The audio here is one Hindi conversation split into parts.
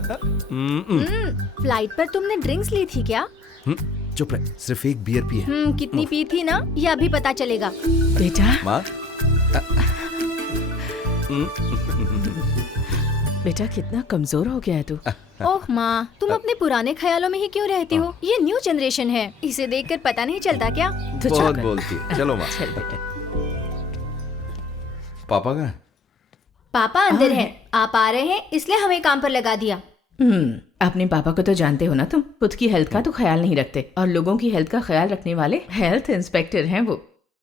फ्लाइट पर तुमने ड्रिंक्स ली थी क्या? चुप रह, सिर्फ एक बियर पी है। कितनी पी थी ना, ये अभी पता चलेगा। बेटा माँ बेटा कितना कमजोर हो गया है तू। ओह माँ, तुम अपने पुराने ख्यालों में ही क्यों रहती हो? ये न्यू जनरेशन है, इसे देखकर पता नहीं चलता क्या? तो बहुत चल बोलती है। चलो माँ। चल बेटा। पापा कहाँ है? पापा अंदर है, आप आ रहे हैं इसलिए हमें काम पर लगा दिया। अपने पापा को तो जानते हो ना तुम, खुद की हेल्थ का तो ख्याल नहीं रखते और लोगों की हेल्थ का ख्याल रखने वाले हेल्थ इंस्पेक्टर हैं वो।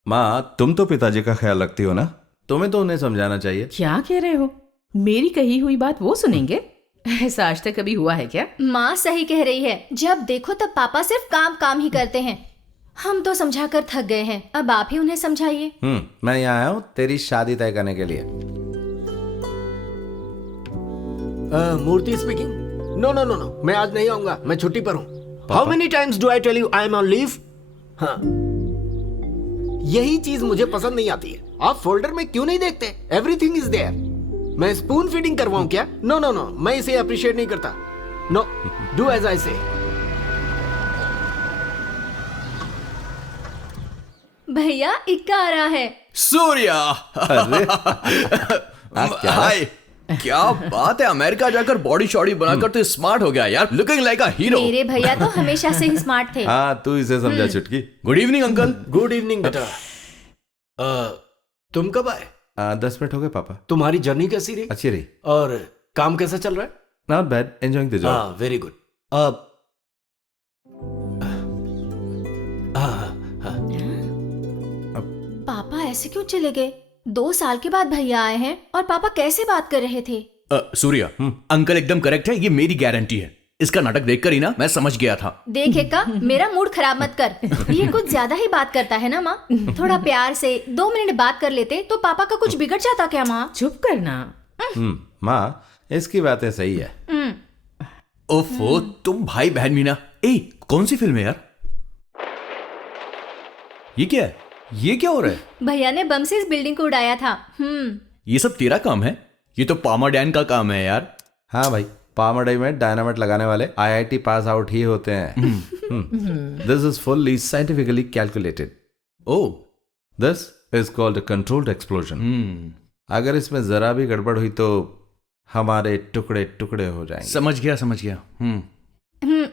माँ तुम तो पिताजी का ख्याल रखती हो ना, तुम्हें तो उन्हें समझाना चाहिए। क्या कह रहे हो? मेरी कही हुई बात वो सुनेंगे? ऐसा आज तक कभी हुआ है क्या? माँ सही कह रही है, जब देखो तब पापा सिर्फ काम काम ही करते हैं। हम तो समझाकर थक गए हैं, अब आप ही उन्हें समझाइए। मैं यहाँ आया हूँ तेरी शादी तय करने के लिए। Murthy speaking. No no no no, मैं आज नहीं आऊंगा, मैं छुट्टी पर हूँ। How many times do I tell you I am on leave? हाँ, यही चीज मुझे पसंद नहीं आती है। आप फोल्डर में क्यों नहीं देखते? Everything is there. मैं स्पून फीडिंग करवाऊं क्या? नो नो नो, मैं इसे अप्रिशिएट नहीं करता। नो, डू एज आई से। भैया इक्का आ रहा है। सूर्या। हाय, क्या बात है, अमेरिका जाकर बॉडी शॉडी बनाकर तो स्मार्ट हो गया यार, लुकिंग लाइक अ हीरो। मेरे भैया तो हमेशा से ही स्मार्ट थे। हाँ तू इसे समझा चुटकी। Good evening uncle. Good evening बेटा। तुम कब आए? 10 मिनट हो गए पापा। तुम्हारी जर्नी कैसी रही? अच्छी रही। और काम कैसा चल रहा है? Not bad, enjoying the job. हाँ, वेरी गुड। अब पापा ऐसे क्यों चले गए? 2 साल के बाद भैया आए हैं और पापा कैसे बात कर रहे थे? सूर्या, अंकल एकदम करेक्ट है, ये मेरी गारंटी है। इसका नाटक देखकर ही ना मैं समझ गया था। देख एक्का, मेरा मूड खराब मत कर। ये कुछ ज्यादा ही बात करता है ना माँ। थोड़ा प्यार से 2 मिनट बात कर लेते तो पापा का कुछ बिगड़ जाता क्या माँ? चुप करना। माँ इसकी बातें सही है। ओफो, तुम भाई बहन मीना। ए, कौन सी फिल्म है यार? ये क्या है? ये क्या हो रहा है? भैया ने बम से इस बिल्डिंग को उड़ाया था। ये सब तेरा काम है? ये तो पामाडैन का काम है यार। हाँ भाई, पामाडई में डायनामाइट लगाने वाले IIT पास आउट ही होते हैं। This is fully scientifically calculated. Oh, this is called a controlled explosion. अगर इसमें जरा भी गड़बड़ हुई तो हमारे टुकड़े टुकड़े हो जाएंगे। समझ गया समझ गया।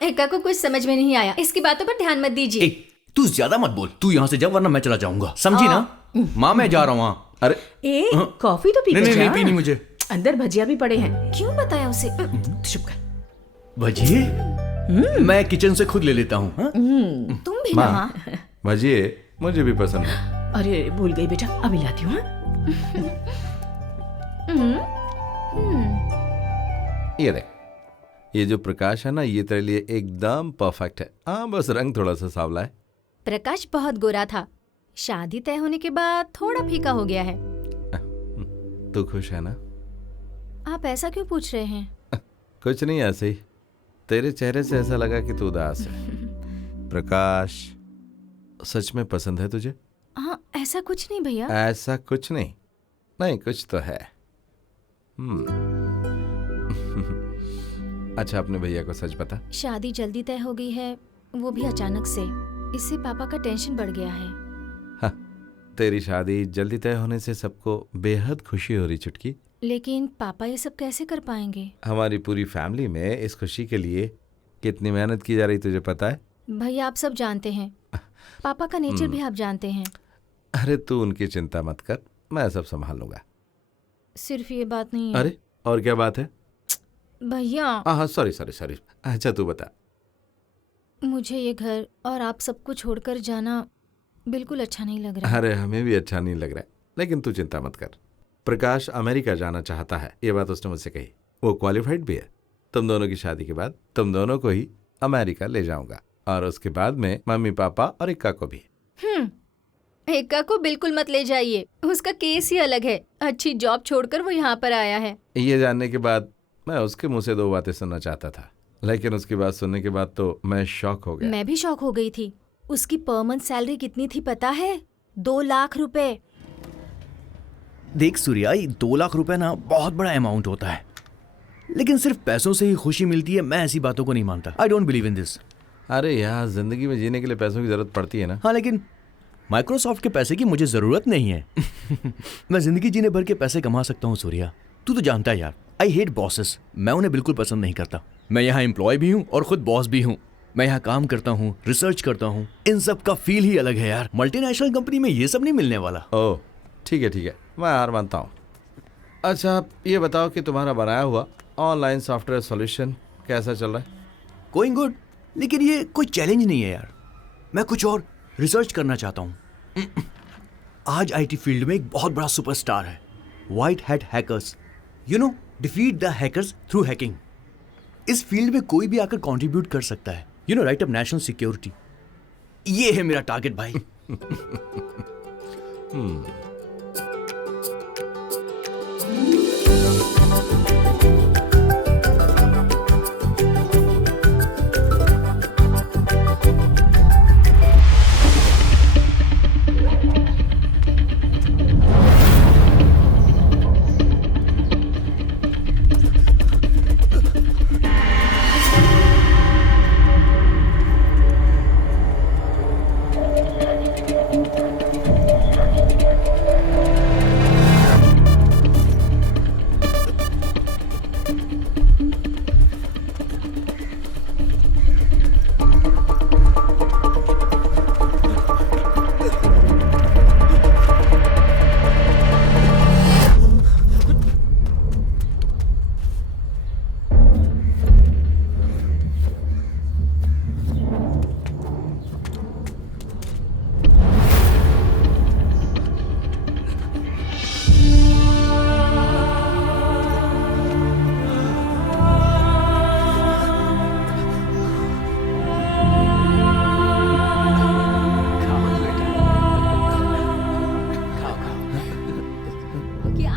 एक्का को कुछ समझ में नहीं आया, इसकी बातों पर ध्यान मत दीजिए। तू ज्यादा मत बोल, तू यहाँ से जा वरना मैं चला जाऊंगा, समझी ना? माँ मैं जा रहा हूँ वहाँ। अरे ए, कॉफी तो पी नहीं नहीं पीनी मुझे। अंदर भजिया भी पड़े हैं। क्यों बताया उसे? चुप कर। भजिए मैं किचन से खुद ले लेता हूँ। तुम भी ना माँ। भजिए मुझे भी पसंद है। अरे भूल गई बेटा, अभी लाती हूँ। ये देख, ये जो प्रकाश है ना, ये तेरे लिए एकदम परफेक्ट है। हाँ बस रंग थोड़ा सा सांवला है। प्रकाश बहुत गोरा था, शादी तय होने के बाद थोड़ा फीका हो गया है। तू खुश है ना? आप ऐसा क्यों पूछ रहे हैं? कुछ नहीं, ऐसे ही। तेरे चेहरे से ऐसा लगा कि तू उदास है। प्रकाश सच में पसंद है तुझे? हाँ, ऐसा कुछ नहीं भैया। ऐसा कुछ नहीं? नहीं कुछ तो है। अच्छा अपने भैया को सच बता। शादी जल्दी तय हो गई है, वो भी अचानक से। इससे पापा का टेंशन बढ़ गया है। हाँ, तेरी शादी जल्दी तय होने से सबको बेहद खुशी हो रही चुटकी। लेकिन पापा ये सब कैसे कर पाएंगे? हमारी पूरी फैमिली में इस खुशी के लिए कितनी मेहनत की जा रही तुझे पता है? भैया आप सब जानते हैं, पापा का नेचर भी आप जानते हैं। अरे तू उनकी चिंता मत कर, मैं सब संभाल लूंगा। सिर्फ ये बात नहीं है। अरे और क्या बात है? भैया हाँ सॉरी सॉरी सॉरी। अच्छा तू बता। मुझे ये घर और आप सबको छोड़कर जाना बिल्कुल अच्छा नहीं लग रहा। अरे हमें भी अच्छा नहीं लग रहा है, लेकिन तू चिंता मत कर। प्रकाश अमेरिका जाना चाहता है, ये बात उसने मुझसे कही। वो क्वालिफाइड भी है। तुम दोनों की शादी के बाद तुम दोनों को ही अमेरिका ले जाऊंगा, और उसके बाद में मम्मी पापा और इक्का को भी। एक्का को बिल्कुल मत ले जाइए, उसका केस ही अलग है। अच्छी जॉब छोड़कर वो यहाँ पर आया है। ये जानने के बाद मैं उसके मुंह से 2 बातें सुनना चाहता था, लेकिन उसकी बात सुनने के बाद तो मैं शॉक हो गया। मैं भी शॉक हो गई थी। उसकी पर मंथ सैलरी कितनी थी पता है? 2 लाख रुपए। देख सूर्या, 2 लाख रुपए ना बहुत बड़ा अमाउंट होता है। लेकिन सिर्फ पैसों से ही खुशी मिलती है, मैं ऐसी बातों को नहीं मानता। I don't believe in this. अरे यार, जिंदगी में जीने के लिए पैसों की जरूरत पड़ती है ना। हाँ, लेकिन माइक्रोसॉफ्ट के पैसे की मुझे जरूरत नहीं है। मैं जिंदगी जीने भर के पैसे कमा सकता हूँ सूर्या। तू तो जानता है यार, आई हेट बॉसेस। मैं उन्हें बिल्कुल पसंद नहीं करता। मैं यहाँ एम्प्लॉय भी हूँ और खुद बॉस भी हूँ। मैं यहाँ काम करता हूँ, रिसर्च करता हूँ, इन सब का फील ही अलग है यार। मल्टीनेशनल कंपनी में ये सब नहीं मिलने वाला। ओह ठीक है, मैं हार मानता हूँ। अच्छा, आप ये बताओ कि तुम्हारा बनाया हुआ ऑनलाइन सॉफ्टवेयर सॉल्यूशन कैसा चल रहा है? गोइंग गुड, लेकिन ये कोई चैलेंज नहीं है यार। मैं कुछ और रिसर्च करना चाहता हूँ। आज आईटी फील्ड में एक बहुत बड़ा सुपरस्टार है, white hat hackers. You know, defeat the hackers through hacking. इस फील्ड में कोई भी आकर कंट्रीब्यूट कर सकता है। You know, right up national security. ये है मेरा टारगेट भाई। क्या?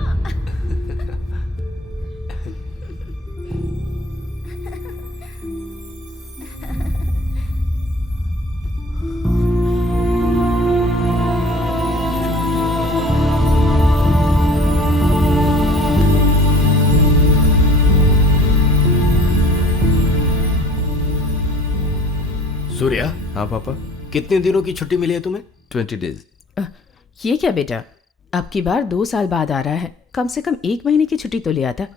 सूर्या, हाँ पापा। कितने दिनों की छुट्टी मिली है तुम्हें? 20 days। ये क्या बेटा, अब की बार 2 साल बाद आ रहा है। कम से कम 1 महीने की छुट्टी तो ले आता।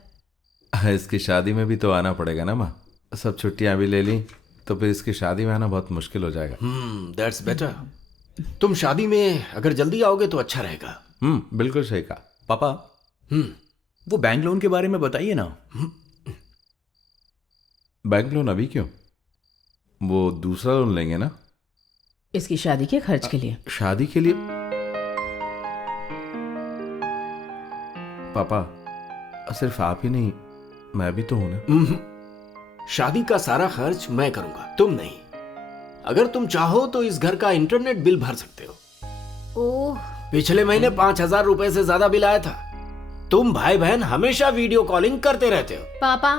इसकी शादी में भी तो आना पड़ेगा ना माँ। सब छुट्टियां भी ले ली तो फिर इसकी शादी में आना बहुत मुश्किल हो जाएगा। That's better. तुम शादी में अगर जल्दी आओगे तो अच्छा रहेगा। बिल्कुल सही कहा। पापा, वो बैंक लोन के बारे में बताइए ना। बैंक लोन अभी क्यों? वो दूसरा लोन लेंगे ना इसकी शादी के खर्च के लिए। शादी के लिए। पापा, सिर्फ आप ही नहीं, मैं भी तो हूं ना। शादी का सारा खर्च मैं करूंगा, तुम नहीं। अगर तुम चाहो तो इस घर का इंटरनेट बिल भर सकते हो। ओह, पिछले महीने 5,000 रुपए से ज्यादा बिल आया था। तुम भाई बहन हमेशा वीडियो कॉलिंग करते रहते हो। पापा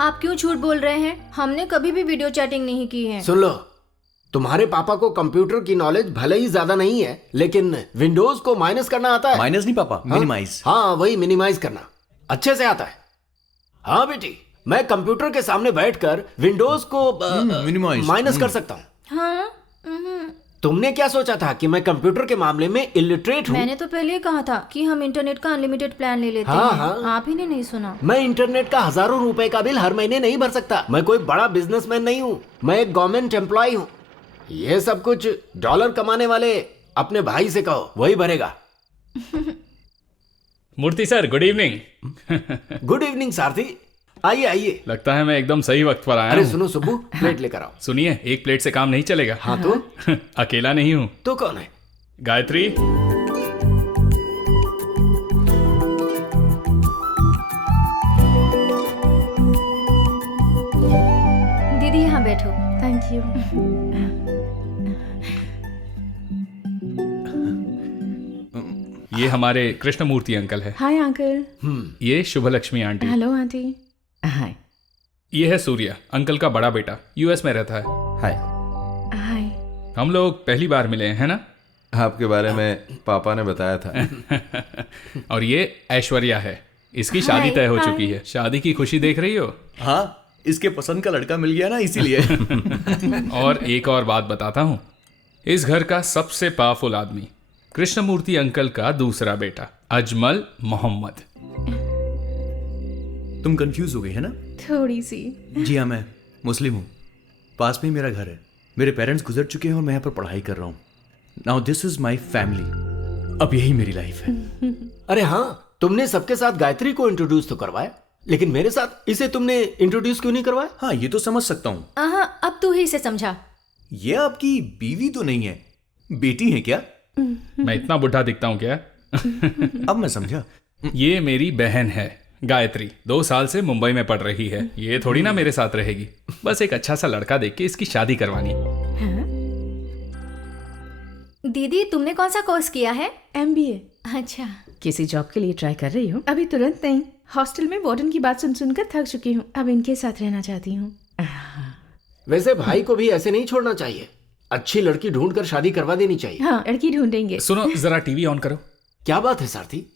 आप क्यों झूठ बोल रहे हैं? हमने कभी भी वीडियो चैटिंग नहीं की है। सुन लो, तुम्हारे पापा को कंप्यूटर की नॉलेज भले ही ज्यादा नहीं है, लेकिन विंडोज को माइनस करना आता है। माइनस नहीं पापा, मिनिमाइज। हाँ, वही मिनिमाइज करना अच्छे से आता है। हाँ बेटी, मैं कंप्यूटर के सामने बैठकर विंडोज को minimize, माइनस कर सकता हूँ। हाँ, तुमने क्या सोचा था कि मैं कंप्यूटर के मामले में इलिटरेट हूँ? मैंने तो पहले ही कहा था कि हम इंटरनेट का अनलिमिटेड प्लान ले लेते हाँ, हैं। हाँ। आप ही ने नहीं सुना। मैं इंटरनेट का हजारों रुपए का बिल हर महीने नहीं भर सकता। मैं कोई बड़ा बिजनेसमैन नहीं हूँ, मैं एक गवर्नमेंट एम्प्लॉय हूँ। ये सब कुछ डॉलर कमाने वाले अपने भाई से कहो, वही भरेगा। Murthy sir, good evening. Good evening Sarathi, आइए आइए। लगता है मैं एकदम सही वक्त पर आया अरे हूँ। सुनो सुब्बू, प्लेट लेकर आओ। सुनिए, एक प्लेट से काम नहीं चलेगा। हाँ तो? अकेला नहीं हूँ। तो कौन है? गायत्री। दीदी यहाँ बैठो। Thank you. ये हमारे कृष्णमूर्ति अंकल है। Hi uncle. ये Shubhalakshmi aunty. Hello aunty. Hi. ये है सूर्या, अंकल का बड़ा बेटा, यूएस में रहता है। हाय। हाय। हम लोग पहली बार मिले हैं, है ना? आपके बारे में पापा ने बताया था। और ये ऐश्वर्या है, इसकी शादी हाय, तय हो हाय। चुकी है। शादी की खुशी देख रही हो? हाँ, इसके पसंद का लड़का मिल गया ना, इसीलिए। और एक और बात बताता हूँ, इस घर का सबसे पावरफुल आदमी कृष्णमूर्ति अंकल का दूसरा बेटा अजमल मोहम्मद। तुम कंफ्यूज हो गई है ना? थोड़ी सी। जी हाँ, मैं मुस्लिम हूँ। पास में ही मेरा घर है। मेरे पेरेंट्स गुजर चुके हैं और मैं यहाँ पर पढ़ाई कर रहा हूँ। Now this is my family. अब यही मेरी लाइफ है। अरे हाँ, तुमने सबके साथ गायत्री को इंट्रोड्यूस तो करवाया, लेकिन मेरे साथ इसे तुमने इंट्रोड्यूस क्यों नहीं करवाया? हाँ, ये तो समझ सकता हूँ। अब तू ही इसे समझा। ये आपकी बीवी तो नहीं है, बेटी है क्या? मैं इतना बुढ़ा दिखता हूँ क्या? अब मैं समझा। ये मेरी बहन है गायत्री, 2 साल से मुंबई में पढ़ रही है। ये थोड़ी ना मेरे साथ रहेगी। बस एक अच्छा सा लड़का देख के इसकी शादी करवानी। दीदी तुमने कौन सा कोर्स किया है? MBA। अच्छा। किसी जॉब के लिए ट्राई कर रही हूँ। अभी तुरंत नहीं। हॉस्टल में वार्डन की बात सुन सुनकर थक चुकी हूँ। अब इनके साथ रहना चाहती हूँ। वैसे भाई को भी ऐसे नहीं छोड़ना चाहिए। अच्छी लड़की ढूंढकर शादी करवा देनी चाहिए। हाँ, लड़की ढूंढेंगे। सुनो, जरा टीवी ऑन करो। क्या बात है Sarathi?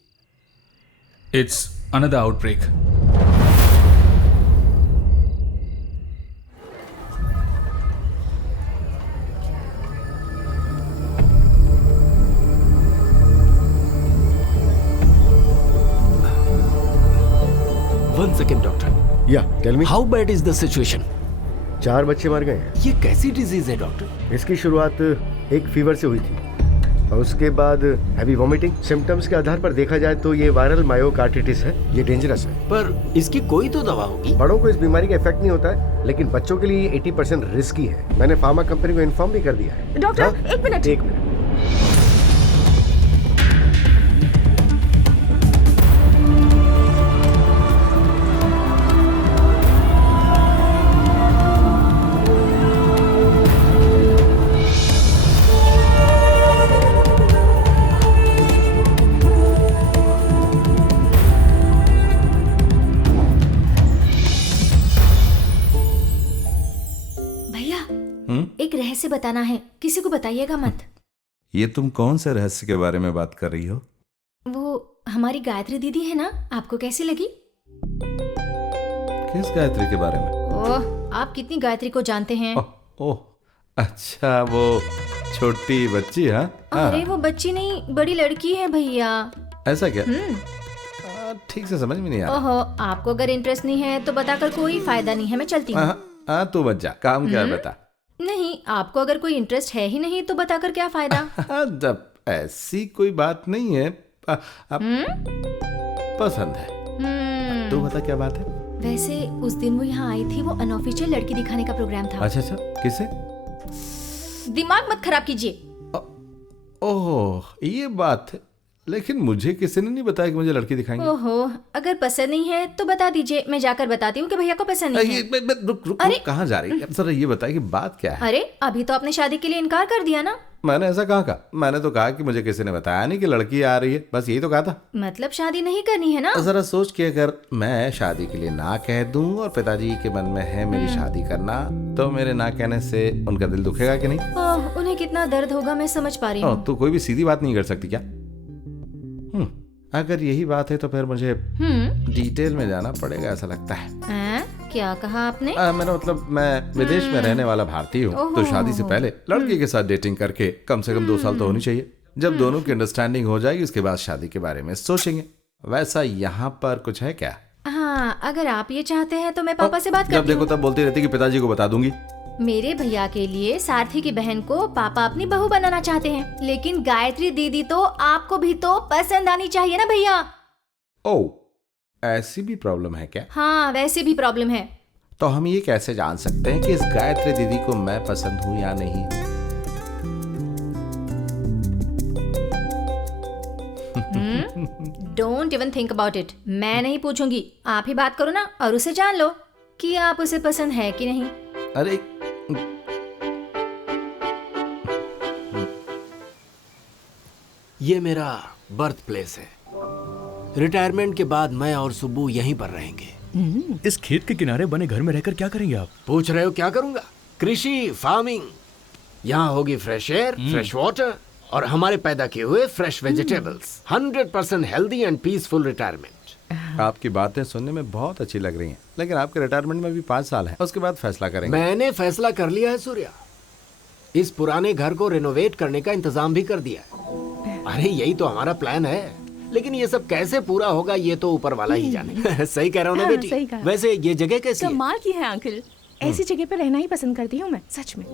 It's another outbreak. One second, doctor. Yeah tell me. How bad is the situation? 4 बच्चे मर गए हैं। ये कैसी डिजीज है डॉक्टर? इसकी शुरुआत एक फीवर से हुई थी और उसके बाद हैवी वॉमिटिंग। सिम्टम्स के आधार पर देखा जाए तो ये वायरल मायोकार्डिटिस है। ये डेंजरस है। पर इसकी कोई तो दवा होगी। बड़ों को इस बीमारी का इफेक्ट नहीं होता है, लेकिन बच्चों के लिए 80% रिस्की है। मैंने फार्मा कंपनी को इन्फॉर्म भी कर दिया है। डॉक्टर, हाँ? एक मिनट। 1 मिनट। भैया एक रहस्य बताना है, किसी को बताइएगा मत। ये तुम कौन से रहस्य के बारे में बात कर रही हो? वो हमारी गायत्री दीदी है ना, आपको कैसी लगी? किस गायत्री के बारे में? ओह, आप कितनी गायत्री को जानते हैं? ओह, अच्छा, वो छोटी बच्ची। हाँ अरे वो बच्ची नहीं, बड़ी लड़की है भैया। ऐसा क्या? ठीक से समझ में नहीं आ रहा। ओहो, आपको अगर इंटरेस्ट नहीं है तो बताकर कोई फायदा नहीं है, मैं चलती हूँ। हाँ, तू बच जा। काम क्या है बता। नहीं, आपको अगर कोई इंटरेस्ट है ही नहीं तो बताकर क्या फायदा? जब ऐसी कोई बात नहीं है। पसंद है। तू बता क्या बात है। वैसे उस दिन वो यहाँ आई थी, वो अनऑफिशियल लड़की दिखाने का प्रोग्राम था। अच्छा, किसे? दिमाग मत खराब कीजिए। ओह, ये बात है। लेकिन मुझे किसी ने नहीं बताया कि मुझे लड़की दिखाएंगे। ओहो, अगर पसंद नहीं है तो बता दीजिए, मैं जाकर बताती हूँ कि भैया को पसंद नहीं है। रुक, अरे! कहाँ जा रही है? जरा ये बताए कि बात क्या है। अरे अभी तो आपने शादी के लिए इनकार कर दिया ना। मैंने ऐसा कहाँ कहा? मैंने तो कहा कि मुझे किसी ने बताया नहीं कि लड़की आ रही है, बस यही तो कहा था। मतलब शादी नहीं करनी है ना? जरा सोच के, अगर मैं शादी के लिए ना कह दूं और पिताजी के मन में है मेरी शादी करना, तो मेरे ना कहने से उनका दिल दुखेगा कि नहीं? ओह, उन्हें कितना दर्द होगा मैं समझ पा रही हूँ। तू कोई भी सीधी बात नहीं कर सकती क्या? अगर यही बात है तो फिर मुझे डिटेल में जाना पड़ेगा, ऐसा लगता है। क्या कहा आपने? मैंने मतलब, मैं विदेश में रहने वाला भारतीय हूँ, तो शादी से पहले लड़की के साथ डेटिंग करके कम से कम 2 साल तो होनी चाहिए। जब दोनों की अंडरस्टैंडिंग हो जाएगी उसके बाद शादी के बारे में सोचेंगे। वैसा यहाँ पर कुछ है क्या? हाँ, अगर आप ये चाहते हैं तो मैं पापा से बात जब करती देखो हूँ। तब बोलती रहती कि पिताजी को बता दूंगी। मेरे भैया के लिए सारथी की बहन को पापा अपनी बहू बनाना चाहते हैं, लेकिन गायत्री दीदी तो आपको भी तो पसंद आनी चाहिए ना भैया। ओह, ऐसी भी प्रॉब्लम है क्या? हाँ, वैसे भी प्रॉब्लम है। तो हम ये कैसे जान सकते हैं कि इस गायत्री दीदी को मैं पसंद हूँ या नहीं? Don't even think about it. मैं नहीं पूछूंगी, आप ही बात करो ना और उसे जान लो कि आप उसे पसंद है कि नहीं। अरे ये मेरा बर्थ प्लेस है। रिटायरमेंट के बाद मैं और सुब्बू यहीं पर रहेंगे। इस खेत के किनारे बने घर में रहकर क्या करेंगे आप? पूछ रहे हो क्या करूंगा? कृषि, फार्मिंग। यहाँ होगी फ्रेश एयर, फ्रेश वाटर और हमारे पैदा किए हुए fresh vegetables. 100% healthy and peaceful retirement. आपकी बातें सुनने में बहुत अच्छी लग रही हैं, लेकिन आपके रिटायरमेंट में भी 5 साल हैं, उसके बाद फैसला करेंगे। मैंने फैसला कर लिया है सूर्या। इस पुराने घर को रिनोवेट करने का इंतजाम भी कर दिया है। अरे यही तो हमारा प्लान है, लेकिन ये सब कैसे पूरा होगा ये तो ऊपर वाला ही जाने। सही कह रहा हूँ ना हाँ, बेटी? सही कहा। वैसे ये जगह कैसी है? कमाल की है अंकल, ऐसी जगह पर रहना ही पसंद करती हूँ मैं, सच में।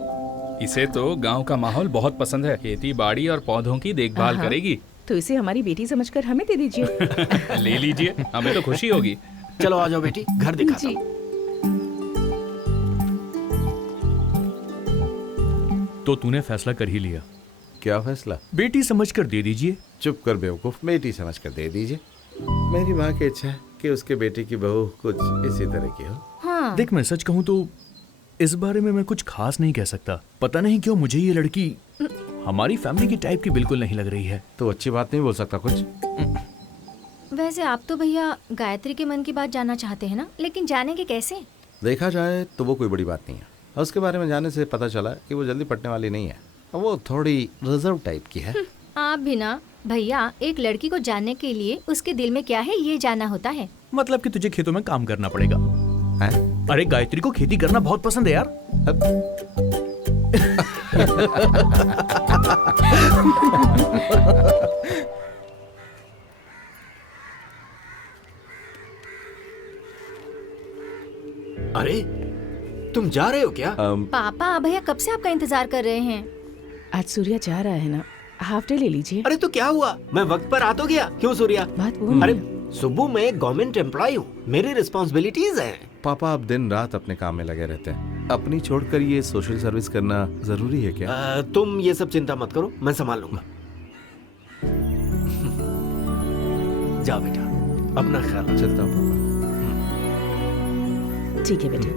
इसे तो गांव का माहौल बहुत पसंद है। खेती बाड़ी और पौधों की देखभाल हाँ। करेगी। तो इसे हमारी बेटी समझकर हमें दे दीजिए। ले लीजिए, हमें तो खुशी होगी। चलो आ जाओ बेटी, घर दिखाता जी। हूँ। तो तूने फैसला कर ही लिया? क्या फैसला? बेटी समझकर दे दीजिए। चुप कर बेवकूफ, बेटी समझ कर दे दीजिए। मेरी माँ की इच्छा है कि उसके बेटे की बहू कुछ इसी तरह की हो। हाँ। देख, मैं सच कहूँ तो इस बारे में मैं कुछ खास नहीं कह सकता। पता नहीं क्यों मुझे ये लड़की हमारी फैमिली की टाइप की बिल्कुल नहीं लग रही है। तो अच्छी बात नहीं बोल सकता कुछ? वैसे आप तो भैया गायत्री के मन की बात जानना चाहते हैं ना, लेकिन जानेंगे कैसे? देखा जाए तो वो कोई बड़ी बात नहीं है। उसके बारे में जानने से पता चला कि वो जल्दी पटने वाली नहीं है, वो थोड़ी रिजर्व टाइप की है। आप भी ना भैया, एक लड़की को जानने के लिए उसके दिल में क्या है ये जानना होता है। मतलब कि तुझे खेतों में काम करना पड़ेगा। हैं? अरे गायत्री को खेती करना बहुत पसंद है यार। अरे तुम जा रहे हो क्या? पापा भैया कब से आपका इंतजार कर रहे हैं। आज सूर्या जा रहा है ना, हाफ डे ले लीजिए। अरे तो क्या हुआ, मैं वक्त पर आ तो गया। क्यों सूर्या? बात वो अरे सुबह मैं गवर्नमेंट एम्प्लॉय हूँ, मेरी रिस्पॉन्सिबिलिटीज हैं। पापा आप दिन रात अपने काम में लगे रहते हैं, अपनी छोड़कर ये सोशल सर्विस करना जरूरी है क्या? तुम ये सब चिंता मत करो, मैं संभाल लूंगा। जाओ बेटा, अपना ख्याल रखो। चलता हूँ पापा। ठीक है बेटा।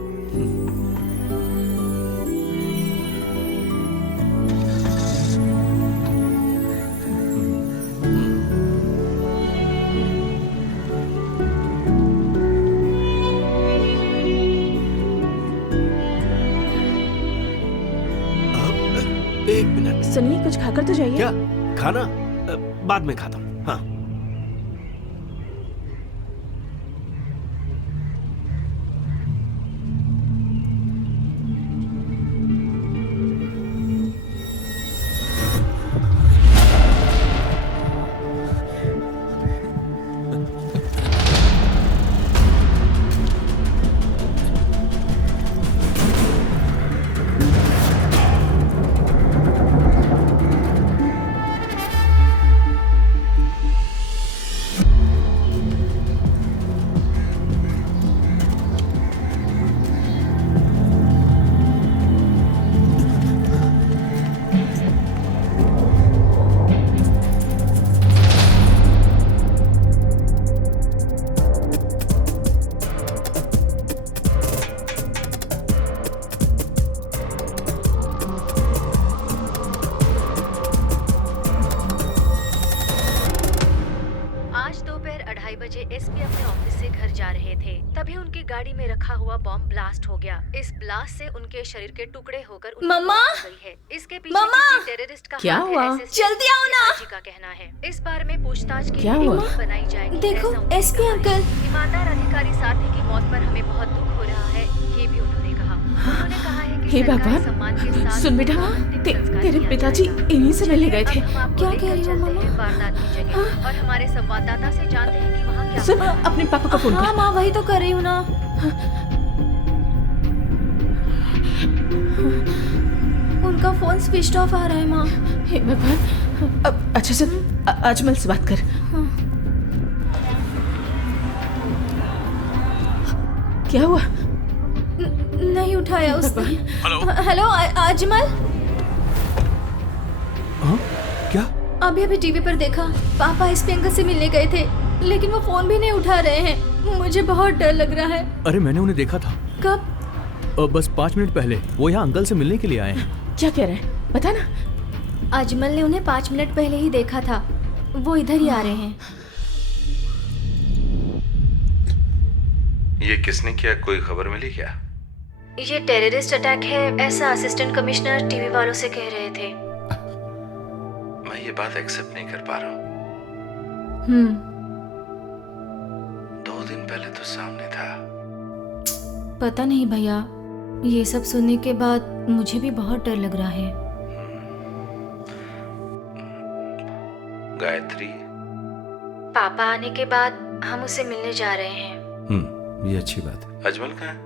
एक मिनट। सुनिए, कुछ खाकर तो जाइए। क्या खाना? बाद में खाता हूँ। हाँ। एसपी अपने ऑफिस से घर जा रहे थे, तभी उनकी गाड़ी में रखा हुआ बॉम्ब ब्लास्ट हो गया। इस ब्लास्ट से उनके शरीर के टुकड़े होकर उनकी मम्मा! मौत हो गई है। इसके पीछे मम्मा! किसी टेररिस्ट का क्या हाथ है, हुआ? ऐसे जल्दी आओ ना! जी का कहना है। इस बारे में पूछताछ के क्या लिए हुआ? टीम बनाई जाएगी। देखो, ऐसा उन्होंने एसपी कहा है। अंकल। ईमानदार अधिकारी साथी की मौत पर हमें बहुत दुख हो रहा है, ये भी उन्होंने कहा। उन्होंने कहा है कि हे सरकारी भगवान, सम्मान के साथ सुन बेटा, अंतिम संस्कार तेरे किया पिताजी जाएगा। इन्हीं से मिलने गए थे। अब हम आपको क्या लेकर कह रही हो, चलते हैं मम्मा? वारदात की जगह और हमारे संवाददाता से जानते हैं कि वहाँ क्या सुन, हुआ है। अपने पापा का फोन हाँ कर। माँ, वही तो कर रही हूँ ना। उनका फोन स्विच ऑफ आ रहा है माँ। हे भगवान, अब अच्छा सुन, अजमल से बात कर। क्या हुआ? नहीं उठाया उसने। हेलो अजमल। हाँ? क्या? अभी अभी टीवी पर देखा, पापा एसपी अंकल से मिलने गए थे, लेकिन वो फोन भी नहीं उठा रहे हैं। मुझे बहुत डर लग रहा है। अरे मैंने उन्हें देखा था। कब? बस 5 मिनट पहले वो यहाँ अंकल से मिलने के लिए आए हैं। क्या कह रहे हैं, बता ना। अजमल ने उन्हें 5 मिनट पहले ही देखा था, वो इधर ही आ रहे हैं। ये किसने किया, कोई खबर मिली क्या? ये टेररिस्ट अटैक है, ऐसा असिस्टेंट कमिश्नर टीवी वालों से कह रहे थे। मैं ये बात एक्सेप्ट नहीं कर पा रहा हूँ। 2 सामने था। पता नहीं भैया, ये सब सुनने के बाद मुझे भी बहुत डर लग रहा है। गायत्री, पापा आने के बाद हम उससे मिलने जा रहे हैं। ये अच्छी बात है। अजमल कहाँ है?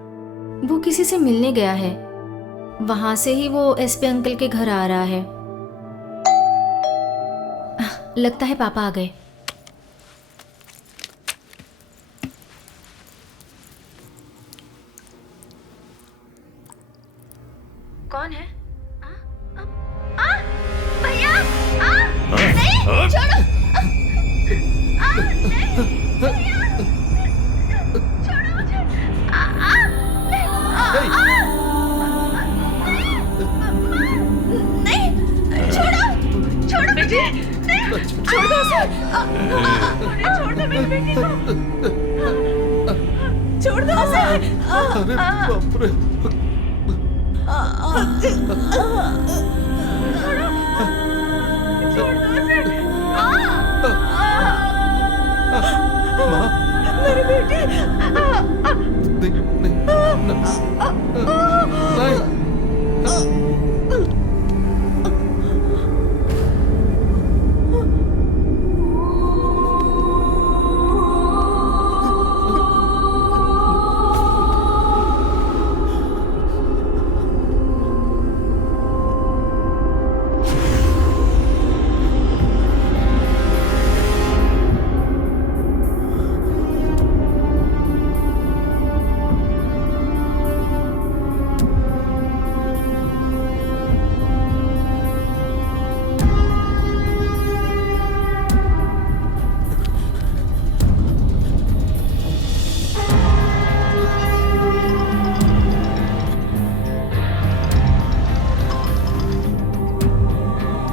वो किसी से मिलने गया है, वहां से ही वो एसपी अंकल के घर आ रहा है। लगता है पापा आ गए। कौन है? भैया, नहीं, छोड़ो। छोड़ो बेटी, छोड़ दो उसे। छोड़ दो मेरी बेटी को, छोड़ दो उसे। अरे बाप रे। छोड़ दो उसे। माँ, मेरी बेटी। नहीं, नहीं, नहीं।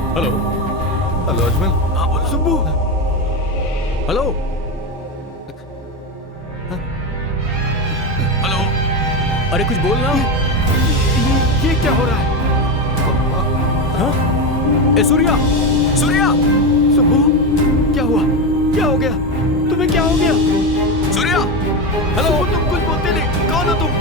Hello hello Ajmal. हाँ बोलो सुब्बू। हेलो हेलो, अरे कुछ बोल ना। ये क्या हो रहा है? हाँ? ए सूर्या, सूर्या, सुब्बू, क्या हुआ? क्या हो गया? तुम्हें क्या हो गया? सूर्या, हेलो, तुम कुछ बोलते नहीं। कौन हो तुम?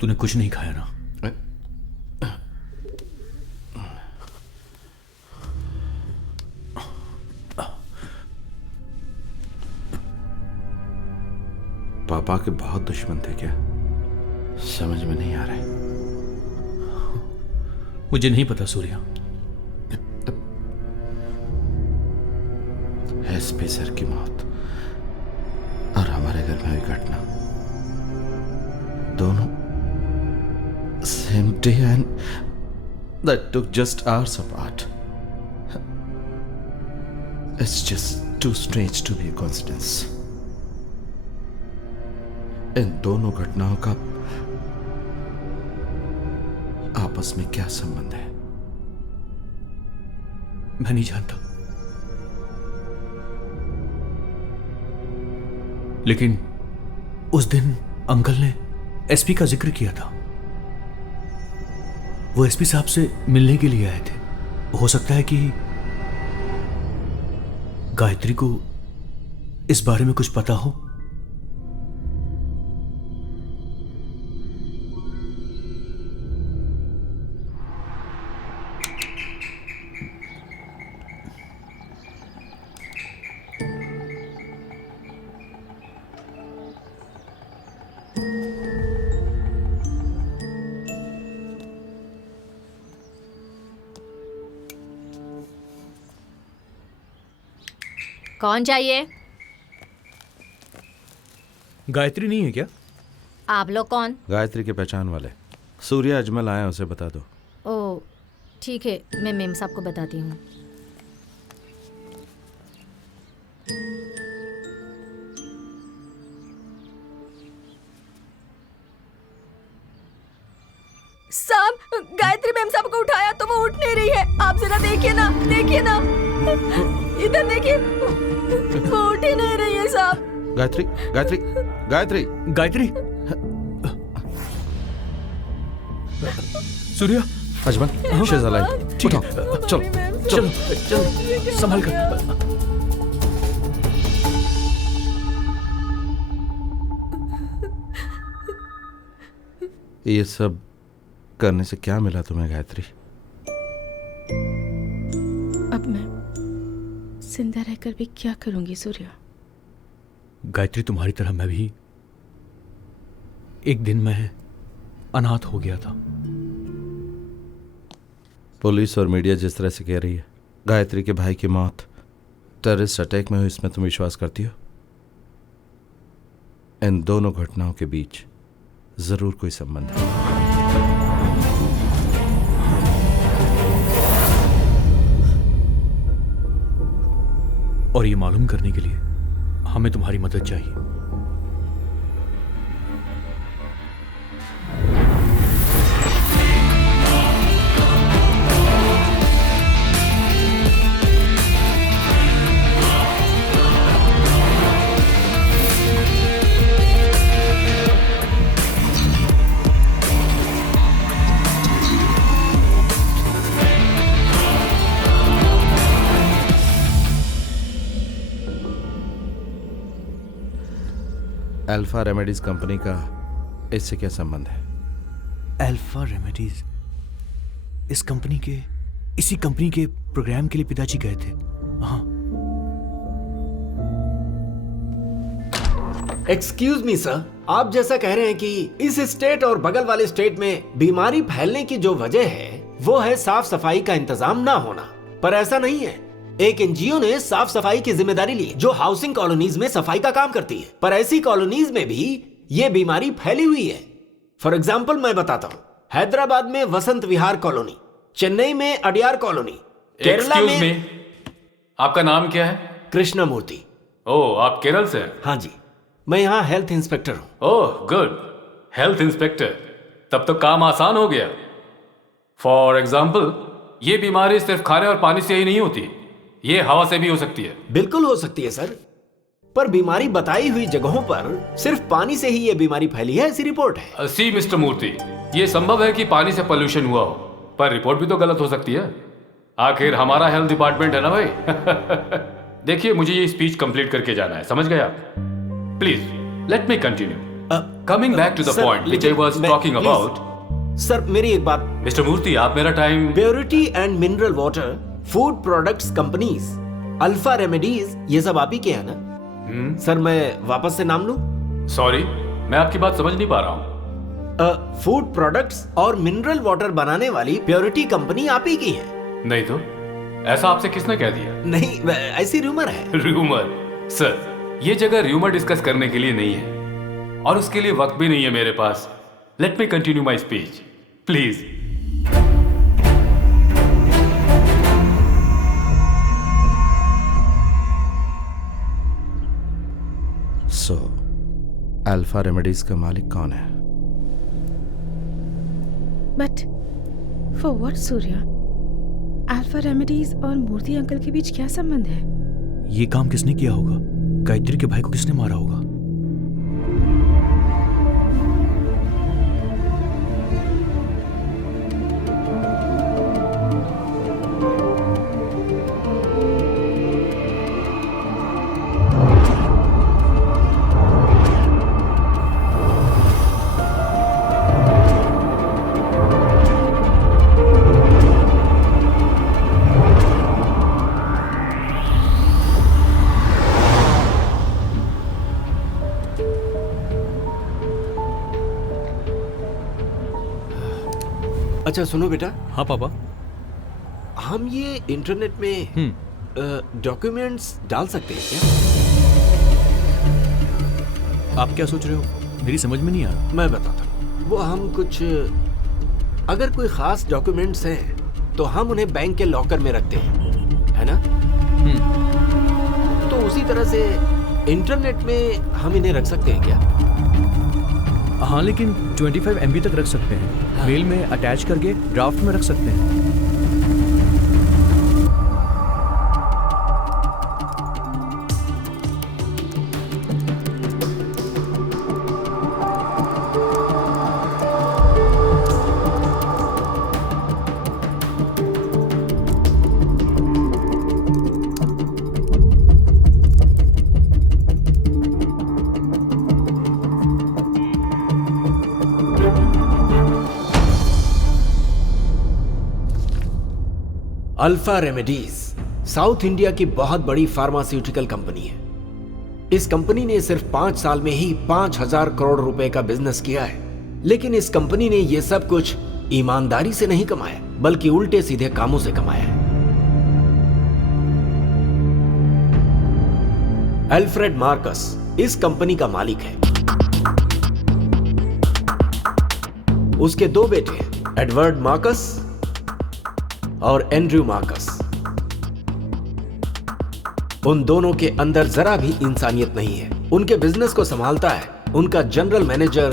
तूने कुछ नहीं खाया ना? पापा के बहुत दुश्मन थे क्या? समझ में नहीं आ रहा है। मुझे नहीं पता सूर्या। एसपी सर की मौत और हमारे घर में हुई घटना, दोनों same day and that took just hours apart. It's just too strange to be a coincidence. इन दोनों घटनाओं का आपस में क्या संबंध है? मैं नहीं जानता, लेकिन उस दिन अंकल ने एसपी का जिक्र किया था। वो एसपी साहब से मिलने के लिए आए थे। हो सकता है कि गायत्री को इस बारे में कुछ पता हो। कौन चाहिए? गायत्री नहीं है क्या? आप लोग कौन? गायत्री के पहचान वाले सूर्या अजमल आया, उसे बता दो। ओ ठीक है, मैं मेम साहब को बताती हूँ। साहब, गायत्री मैम साहब को उठाया तो वो उठ नहीं रही है। आप जरा देखिए ना, देखिए ना, इधर देखिए, वो उठ ही नहीं रही है साहब। Gayatri, Gayatri, Gayatri, Gayatri. Surya, Ajmal, she is alive. ठीक है, चलो चलो चल संभाल कर। ये सब करने से क्या मिला तुम्हें गायत्री? अब मैं जिंदा रहकर भी क्या करूंगी सूर्या? गायत्री, तुम्हारी तरह मैं भी एक दिन मैं अनाथ हो गया था। पुलिस और मीडिया जिस तरह से कह रही है गायत्री के भाई की मौत टेररिस्ट अटैक में हुई, इसमें तुम विश्वास करती हो? इन दोनों घटनाओं के बीच जरूर कोई संबंध है। और ये मालूम करने के लिए हमें तुम्हारी मदद चाहिए। अल्फा रेमेडीज कंपनी का इससे क्या संबंध है? अल्फा रेमेडीज इसी कंपनी के प्रोग्राम के लिए पिताजी गए थे। हाँ। एक्सक्यूज मी सर, आप जैसा कह रहे हैं कि इस स्टेट और बगल वाले स्टेट में बीमारी फैलने की जो वजह है वो है साफ सफाई का इंतजाम ना होना, पर ऐसा नहीं है। एक एनजीओ ने साफ सफाई की जिम्मेदारी ली जो हाउसिंग कॉलोनीज में सफाई का काम करती है, पर ऐसी कॉलोनीज में भी ये बीमारी फैली हुई है। फॉर एग्जाम्पल मैं बताता हूँ, हैदराबाद में वसंत विहार कॉलोनी, चेन्नई में अडियार कॉलोनी, केरला में। आपका नाम क्या है? कृष्णमूर्ति। ओह, आप केरल से हैं? हाँ जी, मैं यहाँ हेल्थ इंस्पेक्टर हूँ। ओह गुड, हेल्थ इंस्पेक्टर, तब तो काम आसान हो गया। फॉर एग्जाम्पल, ये बीमारी सिर्फ खाने और पानी से ही नहीं होती, ये हवा से भी हो सकती है। बिल्कुल हो सकती है सर, पर बीमारी बताई हुई जगहों पर सिर्फ पानी से ही ये बीमारी फैली है, ऐसी रिपोर्ट है। सी मिस्टर मूर्ति, ये संभव है कि पानी से पोल्यूशन हुआ हो, पर रिपोर्ट भी तो गलत हो सकती है। आखिर हमारा हेल्थ डिपार्टमेंट है ना भाई। देखिए, मुझे ये स्पीच कंप्लीट करके जाना है, समझ गए आप? Please let me continue. Coming back to the point which I was talking about. Sir मेरी एक बात। मिस्टर मूर्ति, आप मेरा time. Purity and mineral water, food products companies, alpha remedies, ये सब आप ही के हैं ना? सर मैं वापस से नाम लूं? सॉरी, मैं आपकी बात समझ नहीं पा रहा हूं। फूड प्रोडक्ट्स और मिनरल वाटर बनाने वाली प्योरिटी कंपनी आप ही की है? नहीं तो, ऐसा आपसे किसने कह दिया? नहीं, ऐसी रूमर है। रूमर? सर, ये जगह रूमर डिस्कस करने के लिए नहीं है, और उसके लिए वक्त भी नहीं है मेरे पास। Let me continue my speech please. So Alpha Remedies का मालिक कौन है? But for what Surya? Alpha Remedies और मूर्ति अंकल के बीच क्या संबंध है? ये काम किसने किया होगा? गायत्री के भाई को किसने मारा होगा? अच्छा सुनो बेटा। हाँ पापा। हम ये इंटरनेट में डॉक्यूमेंट्स डाल सकते हैं क्या? आप क्या सोच रहे हो? मेरी समझ में नहीं आ रहा। मैं बताता हूँ। वो हम कुछ, अगर कोई खास डॉक्यूमेंट्स हैं तो हम उन्हें बैंक के लॉकर में रखते हैं, है ना? तो उसी तरह से इंटरनेट में हम इन्हें रख सकते हैं क्या? हाँ, लेकिन 25 MB तक रख सकते हैं। हाँ। मेल में अटैच करके ड्राफ्ट में रख सकते हैं। अल्फा रेमेडीज साउथ इंडिया की बहुत बड़ी फार्मास्यूटिकल कंपनी है। इस कंपनी ने सिर्फ 5 साल में ही 5000 करोड़ रुपए का बिजनेस किया है। लेकिन इस कंपनी ने यह सब कुछ ईमानदारी से नहीं कमाया, बल्कि उल्टे सीधे कामों से कमाया है। अल्फ्रेड मार्कस इस कंपनी का मालिक है। उसके 2 बेटे एडवर्ड मार्कस और एंड्रयू मार्कस। उन दोनों के अंदर जरा भी इंसानियत नहीं है। उनके बिजनेस को संभालता है उनका जनरल मैनेजर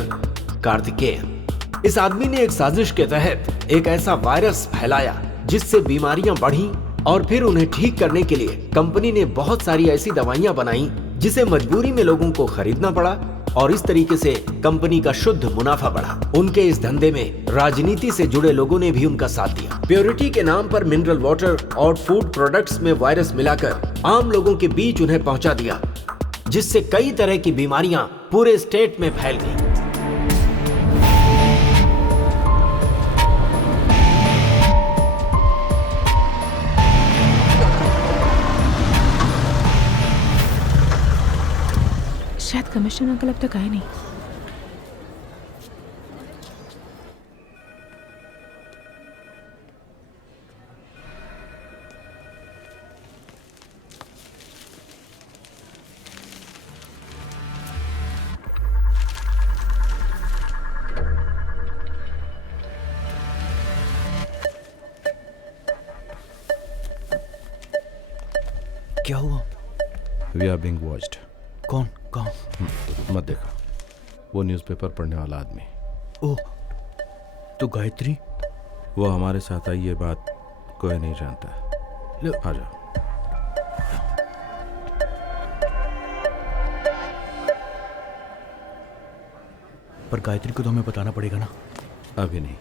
कार्तिकेयन। इस आदमी ने एक साजिश के तहत एक ऐसा वायरस फैलाया जिससे बीमारियां बढ़ी, और फिर उन्हें ठीक करने के लिए कंपनी ने बहुत सारी ऐसी दवाइयां बनाई जिसे मजबूरी में लोगों को खरीदना पड़ा, और इस तरीके से कंपनी का शुद्ध मुनाफा बढ़ा। उनके इस धंधे में राजनीति से जुड़े लोगों ने भी उनका साथ दिया। प्योरिटी के नाम पर मिनरल वाटर और फूड प्रोडक्ट्स में वायरस मिलाकर आम लोगों के बीच उन्हें पहुंचा दिया, जिससे कई तरह की बीमारियां पूरे स्टेट में फैल गई। शायद कमिश्नर अंकल अब तक आए नहीं। क्या हुआ? We are being watched. कौन? कहाँ? मत देखो, वो न्यूज़पेपर पढ़ने वाला आदमी। ओह, तो गायत्री? वो हमारे साथ आई, ये बात कोई नहीं जानता। आ जाओ। पर गायत्री को तो हमें बताना पड़ेगा ना। अभी नहीं।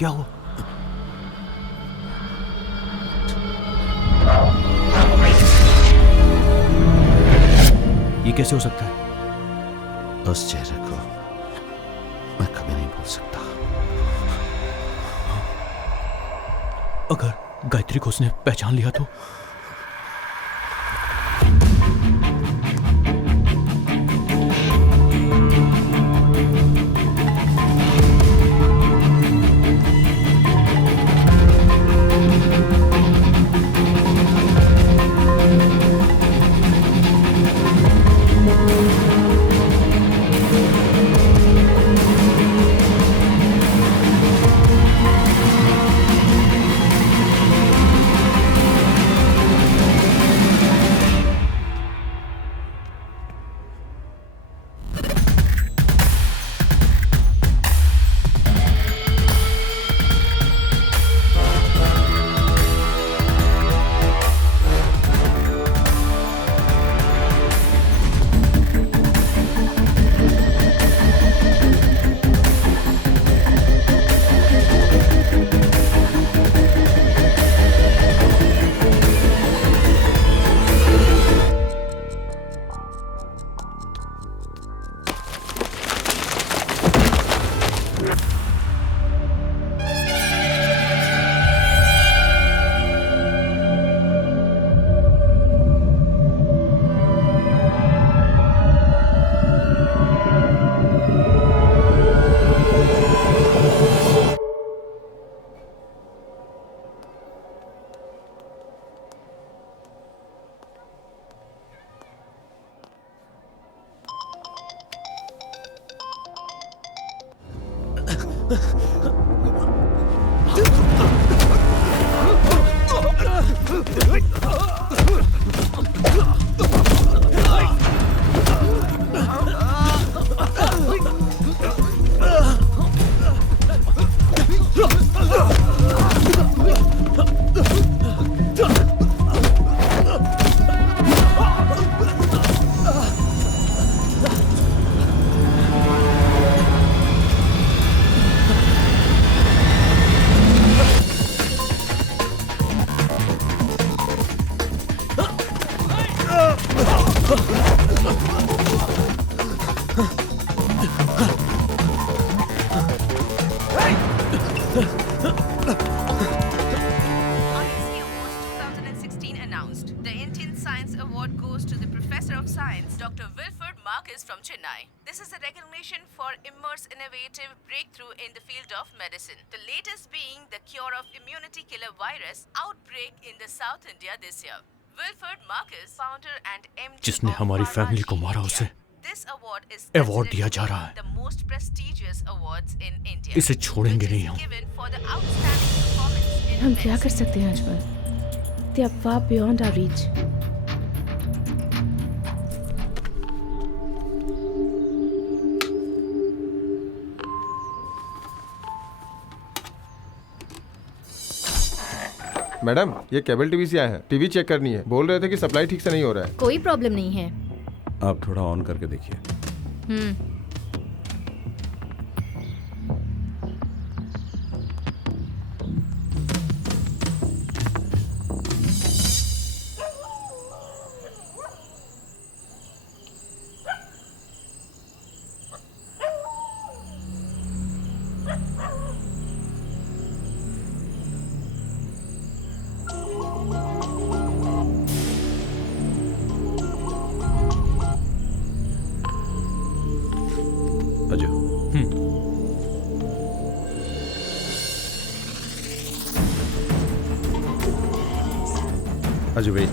क्या हुआ? ये कैसे हो सकता है? उस चेहरे को मैं कभी नहीं भूल सकता। अगर गायत्री को उसने पहचान लिया तो? जिसने हमारी फैमिली को मारा उसे अवार्ड दिया जा रहा है। most prestigious awards in India. इसे छोड़ेंगे नहीं हम। Given for the outstanding performance in हम क्या events. कर सकते हैं Ajmal? They are far beyond our reach. Madam ये केबल टीवी से आए हैं, टीवी चेक करनी है। बोल रहे थे कि सप्लाई ठीक से नहीं हो रहा है। कोई प्रॉब्लम नहीं है। आप थोड़ा ऑन करके देखिए। हम्म। अजय अजय वेट।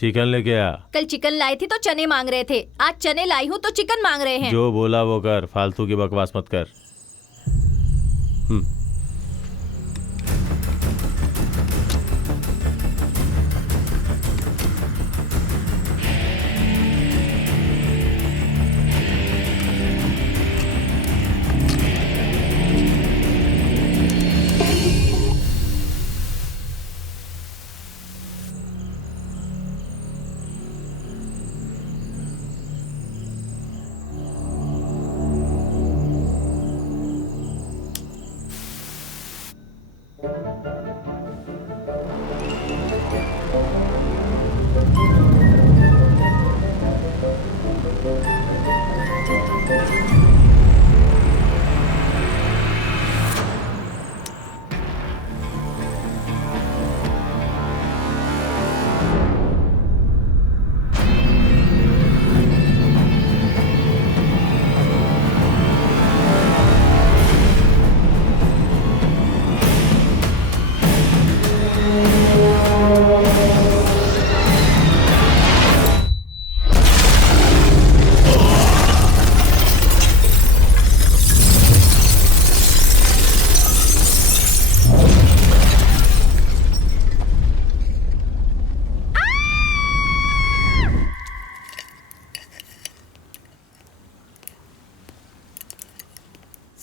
चिकन लेके आ। कल चिकन लाई थी तो चने मांग रहे थे, आज चने लाई हूँ तो चिकन मांग रहे हैं। जो बोला वो कर, फालतू की बकवास मत कर।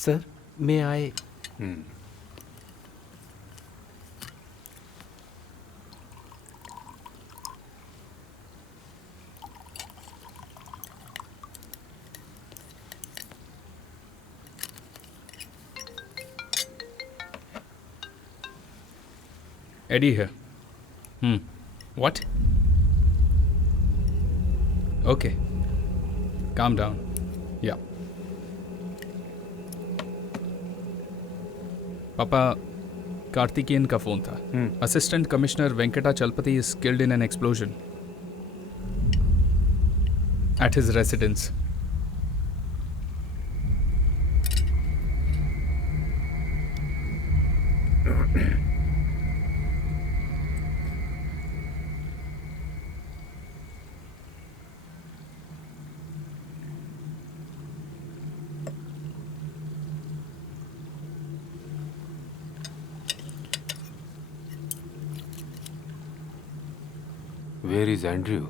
सर मैं आए। Eddie here. What? Okay. Calm down. Yeah. पापा कार्तिकेयन का फोन था। Assistant commissioner Venkata Chalapathi is killed in an explosion at his residence. Where is Andrew?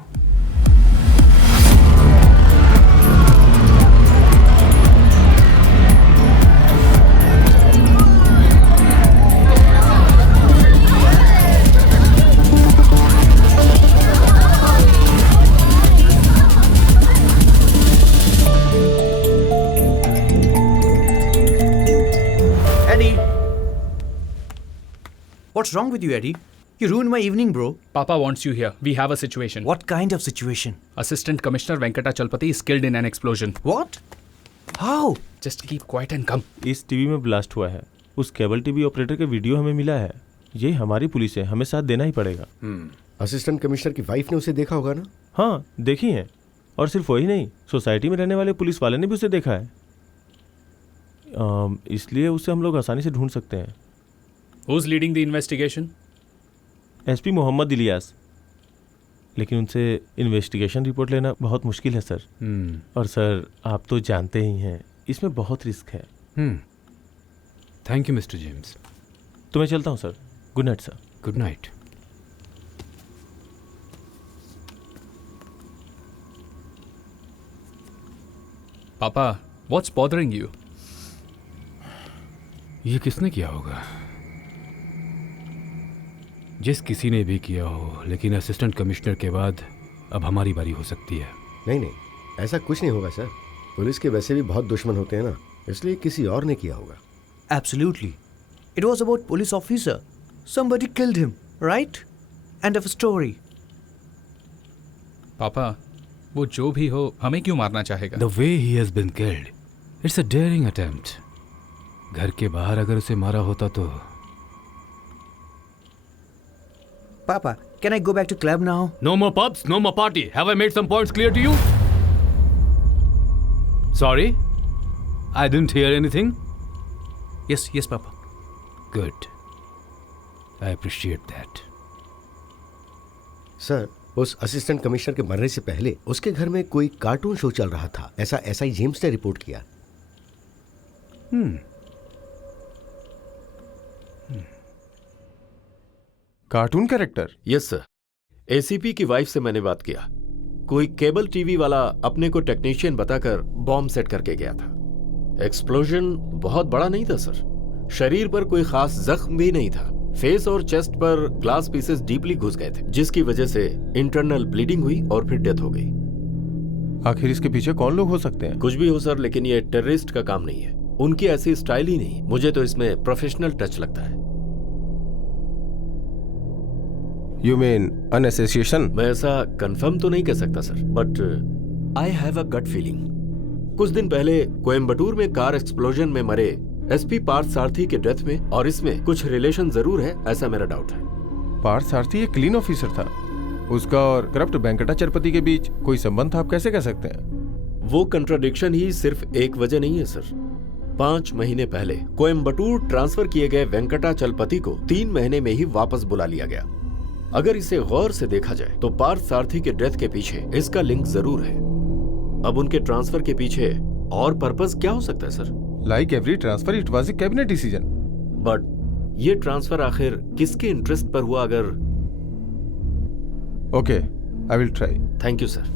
Eddie! What's wrong with you, Eddie? You ruined my evening, bro. Papa wants you here. We have a situation. What kind of situation? Assistant Commissioner Venkata Chalpati is killed in an explosion. What? How? Just keep quiet and come. इस टीवी में ब्लास्ट हुआ है। उस केबल टीवी ऑपरेटर के वीडियो हमें मिला है। ये हमारी पुलिस है, हमें साथ देना ही पड़ेगा। असिस्टेंट कमिश्नर की वाइफ ने उसे देखा होगा ना? हाँ, देखी है। और सिर्फ वही नहीं, सोसाइटी में रहने वाले पुलिस वाले ने भी उसे देखा है। इसलिए उसे हम लोग आसानी से ढूंढ सकते हैं। Who's leading the investigation? SP Mohammad Ilyas. लेकिन उनसे इन्वेस्टिगेशन रिपोर्ट लेना बहुत मुश्किल है सर। और सर आप तो जानते ही हैं इसमें बहुत रिस्क है। Thank you mister James. तो मैं चलता हूँ sir. Good night sir. Good night. पापा, व्हाट्स बॉदरिंग यू? ये किसने किया होगा? जिस किसी ने भी किया हो, लेकिन असिस्टेंट कमिश्नर के बाद अब हमारी बारी हो सकती है। नहीं, ऐसा कुछ नहीं होगा सर। पुलिस के वैसे भी बहुत दुश्मन होते हैं ना, इसलिए किसी और ने किया होगा। Absolutely. It was about police officer. Somebody killed him, right? End of story. पापा, वो जो भी हो हमें क्यों मारना चाहेगा? The way he has been killed, it's a daring attempt. घर के बाहर अगर उसे मारा होता तो। Papa, can I go back to club now? No more pubs, no more party. Have I made some points clear to you? Sorry, I didn't hear anything. Yes, Papa. Good. I appreciate that. Sir, उस असिस्टेंट कमिश्नर के मरने से पहले उसके घर में कोई कार्टून शो चल रहा था, ऐसा एसआई जेम्स ने रिपोर्ट किया। Cartoon character? Yes sir. ACP की वाइफ से मैंने बात किया। कोई केबल टीवी वाला अपने को टेक्नीशियन बताकर बॉम्ब सेट करके गया था। एक्सप्लोजन बहुत बड़ा नहीं था सर। शरीर पर कोई खास जख्म भी नहीं था। फेस और चेस्ट पर ग्लास पीसेस डीपली घुस गए थे, जिसकी वजह से इंटरनल ब्लीडिंग हुई और फिर डेथ हो गई। आखिर इसके पीछे कौन लोग हो सकते हैं? कुछ भी हो सर, लेकिन ये टेररिस्ट का काम नहीं है। उनकी ऐसी स्टाइल ही नहीं। मुझे तो इसमें प्रोफेशनल टच लगता है। You mean an association? मैं ऐसा कंफर्म तो नहीं कह सकता sir, but I have a gut feeling. कुछ दिन पहले कोयम्बटूर में कार एक्सप्लोजन में मरे एसपी पार्थ सारथी के डेथ में और इसमें कुछ रिलेशन जरूर है, ऐसा मेरा डाउट है। पार्थ सारथी एक क्लीन ऑफिसर था, उसका और करप्ट वेंकटाचलपति के बीच कोई संबंध था, आप कैसे कह सकते हैं? वो कंट्राडिक्शन ही सिर्फ एक वजह नहीं है सर। 5 महीने पहले कोयम्बटूर ट्रांसफर किए गए वेंकटाचलपति को 3 महीने में ही वापस बुला लिया गया। अगर इसे गौर से देखा जाए तो पार्थ सारथी के डेथ के पीछे इसका लिंक जरूर है। अब उनके ट्रांसफर के पीछे और पर्पस क्या हो सकता है sir? Like every transfer it was a cabinet decision. But ये ट्रांसफर आखिर किसके इंटरेस्ट पर हुआ? अगर okay, I will try. Thank you sir.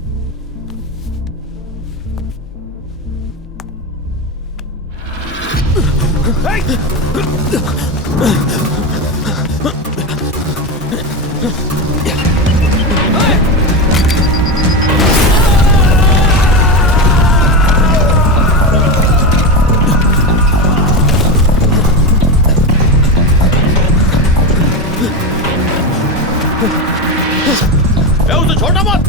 उसे छोड़ना मत।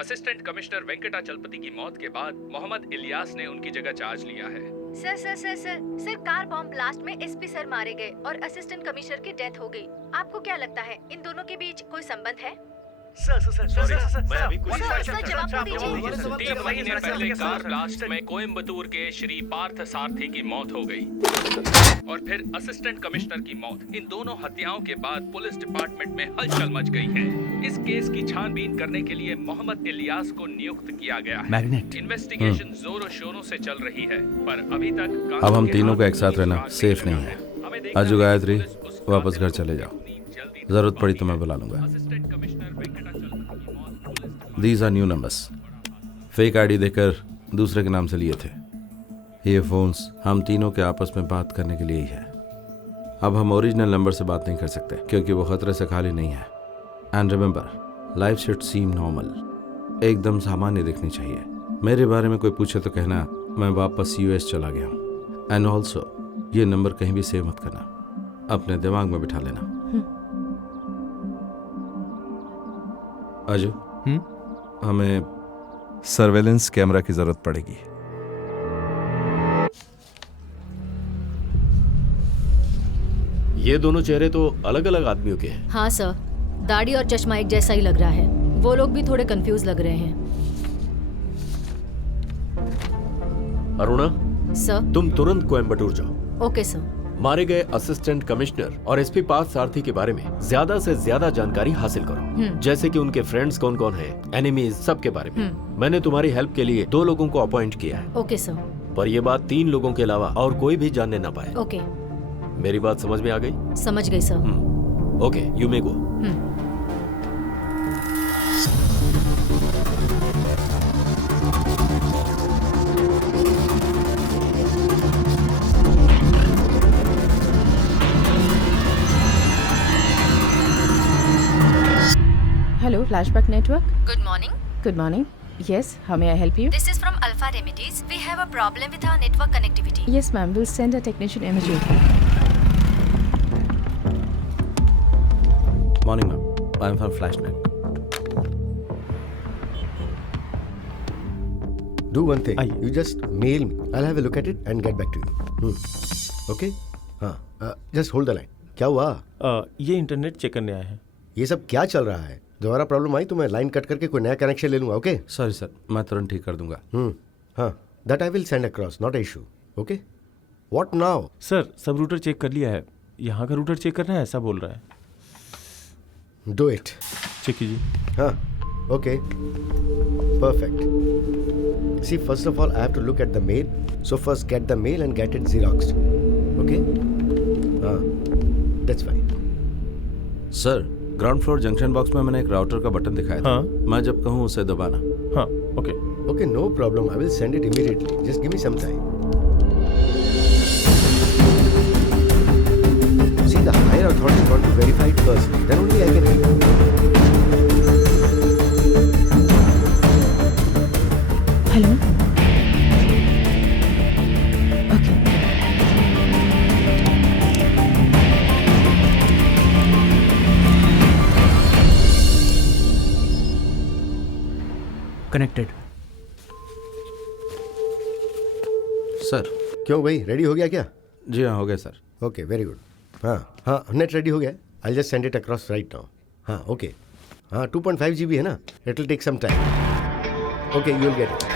असिस्टेंट कमिश्नर वेंकटाचलपति की मौत के बाद मोहम्मद इलियास ने उनकी जगह चार्ज लिया है। सर कार बॉम्ब ब्लास्ट में एसपी सर मारे गए और असिस्टेंट कमिश्नर की डेथ हो गई। आपको क्या लगता है इन दोनों के बीच कोई संबंध है? मैं अभी कुछ जवाब दीजिए। 3 महीने पहले कार ब्लास्ट में कोयम्बटूर के श्री पार्थ सारथी की मौत हो गई और फिर असिस्टेंट कमिश्नर की मौत। इन दोनों हत्याओं के बाद पुलिस डिपार्टमेंट में हलचल मच गई है। इस केस की छानबीन करने के लिए मोहम्मद इलियास को नियुक्त किया गया है। इन्वेस्टिगेशन जोरों शोरों से चल रही है, पर अभी तक अब हम तीनों को एक साथ रहना सेफ नहीं है। आजू गायत्री, वापस घर चले जाओ। जरूरत पड़ी तो मैं बुला लूंगा। These are new numbers. Fake ID देकर दूसरे के नाम से लिए थे। ये फोन्स हम तीनों के आपस में बात करने के लिए ही है। अब हम ओरिजिनल नंबर से बात नहीं कर सकते क्योंकि वो खतरे से खाली नहीं है। And remember, life should seem normal, एकदम सामान्य दिखनी चाहिए। मेरे बारे में कोई पूछे तो कहना मैं वापस यूएस चला गया हूँ। एंड ऑल्सो ये नंबर कहीं भी सेव मत करना, अपने दिमाग में बिठा लेना। अजय, हमें सर्वेलेंस कैमरा की जरूरत पड़ेगी। ये दोनों चेहरे तो अलग अलग आदमियों के हैं। हाँ सर, दाढ़ी और चश्मा एक जैसा ही लग रहा है। वो लोग भी थोड़े कंफ्यूज लग रहे हैं। अरुणा, सर। तुम तुरंत कोयम्बटूर जाओ। Okay sir. मारे गए असिस्टेंट कमिश्नर और एसपी पार्थ सारथी के बारे में ज्यादा से ज्यादा जानकारी हासिल करो, जैसे कि उनके फ्रेंड्स कौन कौन हैं, एनिमीज, सब के बारे में। मैंने तुम्हारी हेल्प के लिए 2 लोगों को अपॉइंट किया है। Okay sir. पर यह बात 3 लोगों के अलावा और कोई भी जानने ना पाए। ओके। मेरी बात समझ में आ गई? समझ गई sir. Okay, you may go. Hello, flashback network. Good morning. Good morning. Yes, how may I help you? This is from Alpha Remedies. We have a problem with our network connectivity. Yes, ma'am. We'll send a technician immediately. Morning, ma'am. I'm from FlashNet. Do one thing. You just mail me. I'll have a look at it and get back to you. Okay? हाँ. Just hold the line. क्या हुआ? ये इंटरनेट चेक करने आए हैं। ये सब क्या चल रहा है? दोबारा प्रॉब्लम आई तो मैं लाइन कट करके कोई नया कनेक्शन ले लूंगा। ओके? सॉरी सर, मैं तुरंत ठीक कर दूंगा। हाँ, that I will send across, not a issue. Okay? What now? Sir, सब रूटर चेक कर लिया है। यहाँ का रूटर चेक करना है, ऐसा बोल रहा है। Do it. चेक कीजिए। हाँ, okay, perfect. See, first of all, I have to look at the mail. So first get the mail and get it xeroxed. Okay? That's fine. Sir, ground floor junction box में मैंने एक राउटर का बटन दिखाया था। मैं जब कहूँ उसे दबाना। हाँ, okay. Okay, no problem. I will send it immediately. Just give me some time. See, the higher authorities want to verify it first. Then only I can help. Hello. Okay. Connected. Sir. क्यों भाई, रेडी हो गया क्या? जी हाँ, हो गया सर। Okay, very good. हाँ, नेट रेडी हो गया। I just send it across right now. हाँ, ओके। हाँ, 2.5 GB है ना? It will take some time. Okay, you will get it.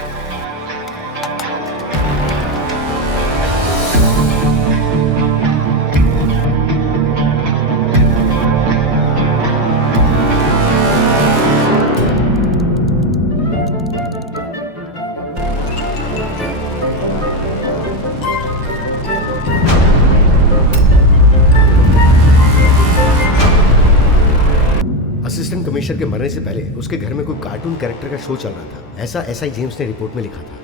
Assistant commissioner के मरने से पहले उसके घर में कोई कार्टून कैरेक्टर का शो चल रहा था, ऐसा एसआई जेम्स ने रिपोर्ट में लिखा था।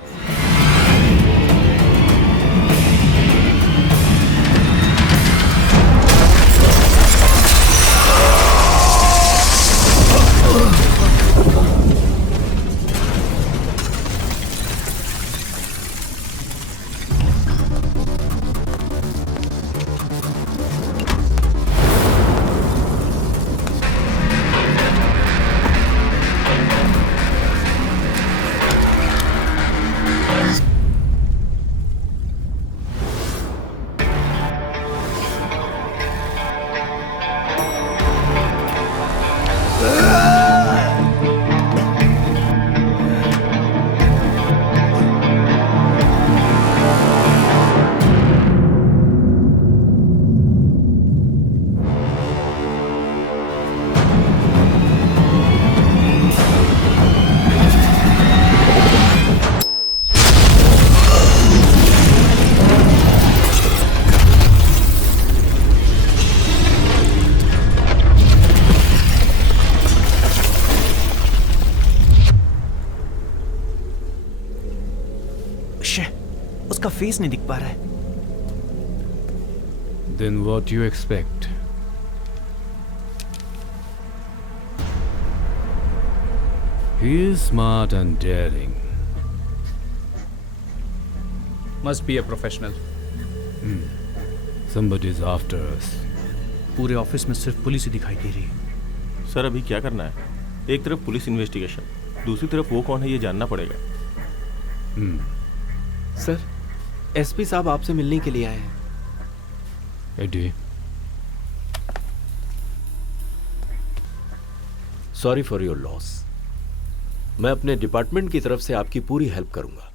उसका फेस नहीं दिख पा रहा है। Then what you expect? He is smart and daring. Must be a professional. Somebody is after us. पूरे ऑफिस में सिर्फ पुलिस ही दिखाई दे रही है। सर, अभी क्या करना है? एक तरफ पुलिस इन्वेस्टिगेशन, दूसरी तरफ वो कौन है ये जानना पड़ेगा। सर, एसपी साहब आपसे मिलने के लिए आए हैं। Eddie, sorry for your loss. मैं अपने डिपार्टमेंट की तरफ से आपकी पूरी हेल्प करूंगा।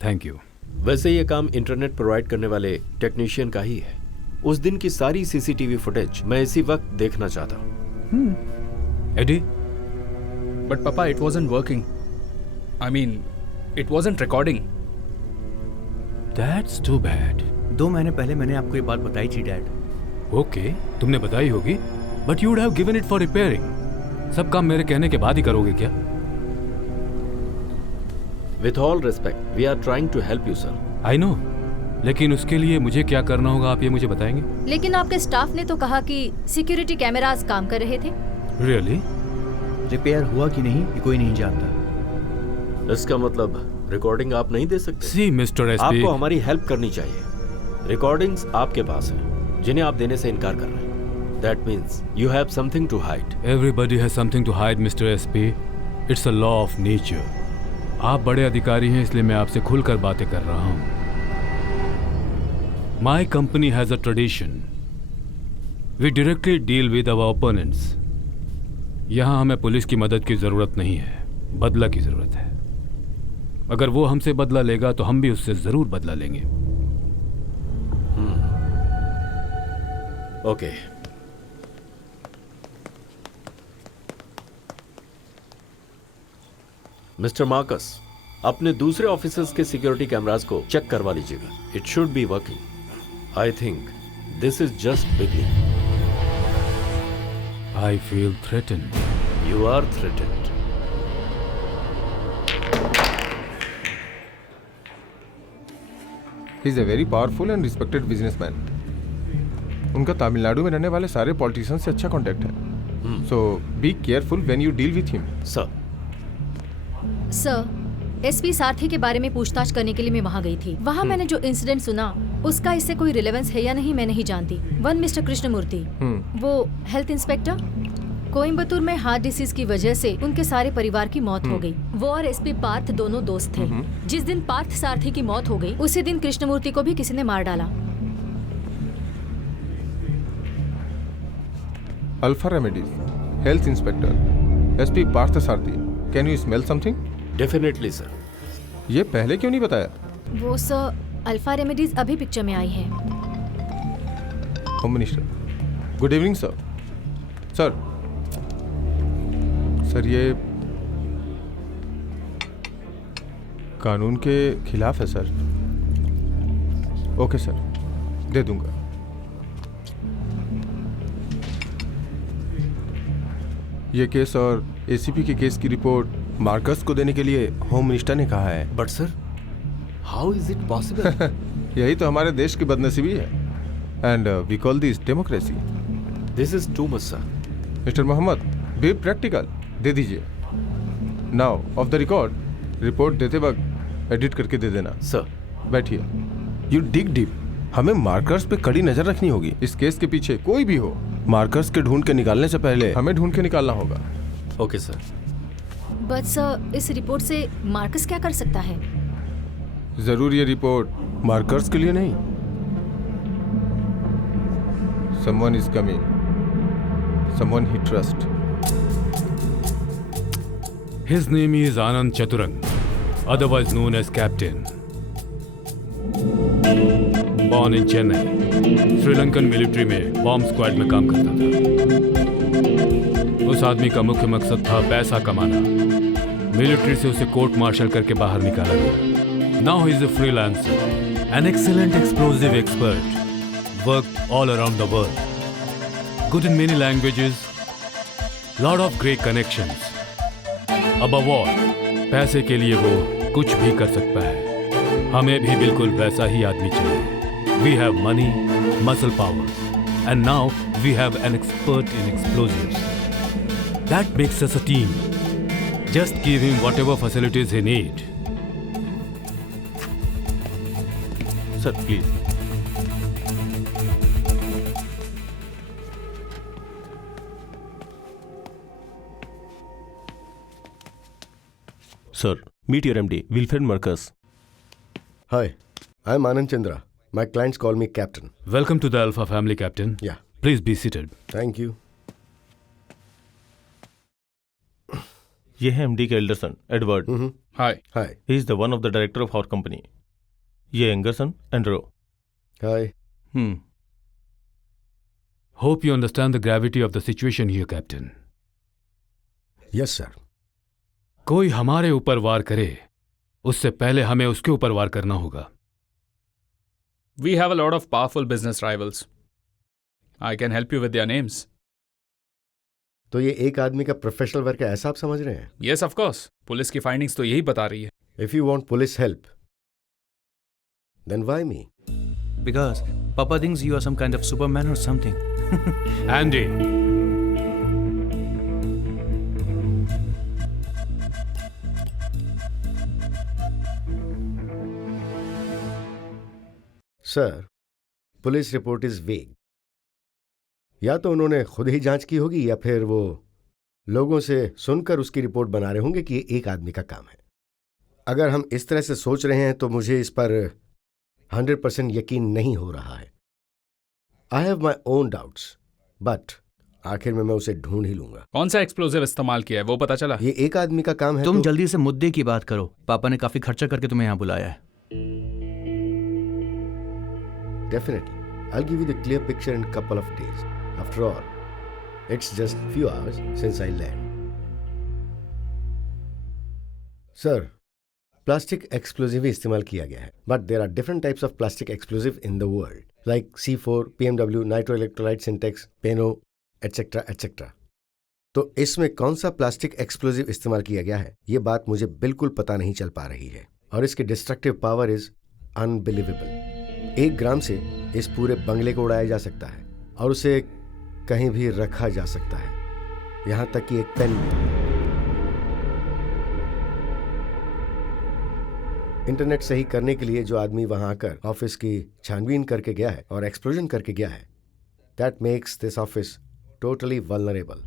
Thank you. वैसे ये काम इंटरनेट प्रोवाइड करने वाले टेक्नीशियन का ही है। उस दिन की सारी सीसीटीवी फुटेज मैं इसी वक्त देखना चाहता हूँ। एडी, बट पापा it wasn't working. I mean, it wasn't recording. That's too bad. 2 महीने पहले मैंने आपको ये बात बताई थी डैड। ओके, तुमने बताई होगी, but you would have given it for repairing. सब काम मेरे कहने के बाद ही करोगे क्या? With all respect, we are trying to help you, sir. I know, लेकिन उसके लिए मुझे क्या करना होगा आप ये मुझे बताएंगे? लेकिन आपके स्टाफ ने तो कहा कि सिक्योरिटी कैमरास काम कर रहे थे। Really? रिपेयर हुआ कि नहीं ये कोई नहीं जानता। इसका मतलब रिकॉर्डिंग आप नहीं दे सकते? See, Mr. SP, आपको हमारी हेल्प करनी चाहिए। रिकॉर्डिंग्स आपके पास हैं, जिन्हें आप देने से इनकार कर रहे हैं। That means you have something to hide. Everybody has something to hide, Mr. SP. It's a law of nature. आप बड़े अधिकारी हैं इसलिए मैं आपसे खुलकर बातें कर रहा हूँ। My company has a tradition. We directly deal with our opponents. यहाँ हमें पुलिस की मदद की जरूरत नहीं है, बदला की जरूरत है। अगर वो हमसे बदला लेगा तो हम भी उससे जरूर बदला लेंगे। ओके। मिस्टर मार्कस, अपने दूसरे ऑफिसर्स के सिक्योरिटी कैमरास को चेक करवा लीजिएगा। It should be working. I think this is just beginning. I feel threatened. You are threatened. He is a very powerful and respected businessman. उनका तमिलनाडु में रहने वाले सारे पॉलिटिशियन से अच्छा कांटेक्ट है। So be careful when you deal with him. Sir. Sir, SP सारथी के बारे में पूछताछ करने के लिए मैं वहाँ गई थी। वहाँ मैंने जो इंसिडेंट सुना उसका इससे कोई रिलेवेंस है या नहीं मैं नहीं जानती। वन मिस्टर कृष्णमूर्ति, वो हेल्थ इंस्पेक्टर, कोयम्बतूर में हार्ट डिसीज की वजह से उनके सारे परिवार की मौत हो गई। वो और एसपी पार्थ दोनों दोस्त थे। जिस दिन पार्थ सारथी की मौत हो गई उसी दिन कृष्णमूर्ति को भी किसी ने मार डाला। Alpha Remedies, health inspector, SP Parth Sarathi. Can you smell something? Definitely sir. ये पहले क्यों नहीं बताया? वो सर, अल्फा रेमेडीज अभी पिक्चर में आई है। Home minister, good evening sir. Sir ये कानून के खिलाफ है सर। ओके सर, दे दूंगा। ये केस और एसीपी के केस की रिपोर्ट मार्कस को देने के लिए होम मिनिस्टर ने कहा है। But sir, how is it possible? यही तो हमारे देश की बदनसीबी है। And we call this democracy. This is too much sir. Mister Mohammed, be practical, दे दीजिए। Now off the record, report देते वक्त एडिट करके दे देना। सर। बैठिए। You dig deep. हमें मार्कर्स पे कड़ी नजर रखनी होगी। इस केस के पीछे कोई भी हो, मार्कर्स के ढूंढ के निकालने से पहले हमें ढूंढ के निकालना होगा। Okay sir. बट सर, इस रिपोर्ट से मार्कस क्या कर सकता है? जरूर ये रिपोर्ट मार्कर्स के लिए नहीं। Someone is coming, someone he trust. His name is Anand Chaturang, otherwise known as Captain. Born in Chennai, Sri Lankan military में बॉम्ब स्क्वाड में काम करता था। उस आदमी का मुख्य मकसद था पैसा कमाना। मिलिट्री से उसे कोर्ट मार्शल करके बाहर निकाला गया। Now he is a freelancer, an excellent explosive expert, worked all around the world, good in many languages, lot of great connections. Above all, पैसे के लिए वो कुछ भी कर सकता है। हमें भी बिल्कुल वैसा ही आदमी चाहिए। We have money, muscle power, and now we have an expert in explosives. That makes us a team. Just give him whatever facilities he need. Sir, please. Sir, meet your MD, Wilfred Marcus. Hi, I'm Anand Chandra. My clients call me Captain. Welcome to the Alpha family, Captain. Yeah. Please be seated. Thank you. ये है एमडी का elder son, Edward. Hi. Hi. He is the one of the director of our company. ये younger son, Andrew. Hi. Hope you understand the gravity of the situation here, Captain. Yes, sir. कोई हमारे ऊपर वार करे, उससे पहले हमें उसके ऊपर वार करना होगा. We have a lot of powerful business rivals. I can help you with their names. तो ये एक आदमी का प्रोफेशनल वर्क है, ऐसा आप समझ रहे हैं? Yes, of course. पुलिस की फाइंडिंग्स तो यही बता रही है. If you want police help, then why me? Because Papa thinks you are some kind of Superman or something. Andy. Sir, police report is वेग. या तो उन्होंने खुद ही जांच की होगी या फिर वो लोगों से सुनकर उसकी रिपोर्ट बना रहे होंगे कि ये एक आदमी का काम है. अगर हम इस तरह से सोच रहे हैं तो मुझे इस पर 100% यकीन नहीं हो रहा है. I have my own doubts, but आखिर में मैं उसे ढूंढ ही लूंगा. कौन सा एक्सप्लोजिव इस्तेमाल किया है वो पता चला? ये एक आदमी का काम है. तुम तो... जल्दी से मुद्दे की बात करो. पापा ने काफी खर्चा करके तुम्हें यहाँ बुलाया है. Definitely. I'll give you the clear picture in a couple of days. After all, it's just few hours since I land. Sir, plastic explosive ही इस्तेमाल किया गया है. But there are different types of plastic explosive in the world, like C4, PMW, nitroelectrolyte syntax, Peno, etc. etc. तो इसमें कौन सा प्लास्टिक एक्सप्लोजिव इस्तेमाल किया गया है, ये बात मुझे बिल्कुल पता नहीं चल पा रही है. और इसकी डिस्ट्रक्टिव पावर इज अनबिलीवेबल. 1 ग्राम से इस पूरे बंगले को उड़ाया जा सकता है और उसे कहीं भी रखा जा सकता है, यहां तक कि एक पेन में. इंटरनेट सही करने के लिए जो आदमी वहां आकर ऑफिस की छानबीन करके गया है और एक्सप्लोजन करके गया है, that makes this office totally vulnerable.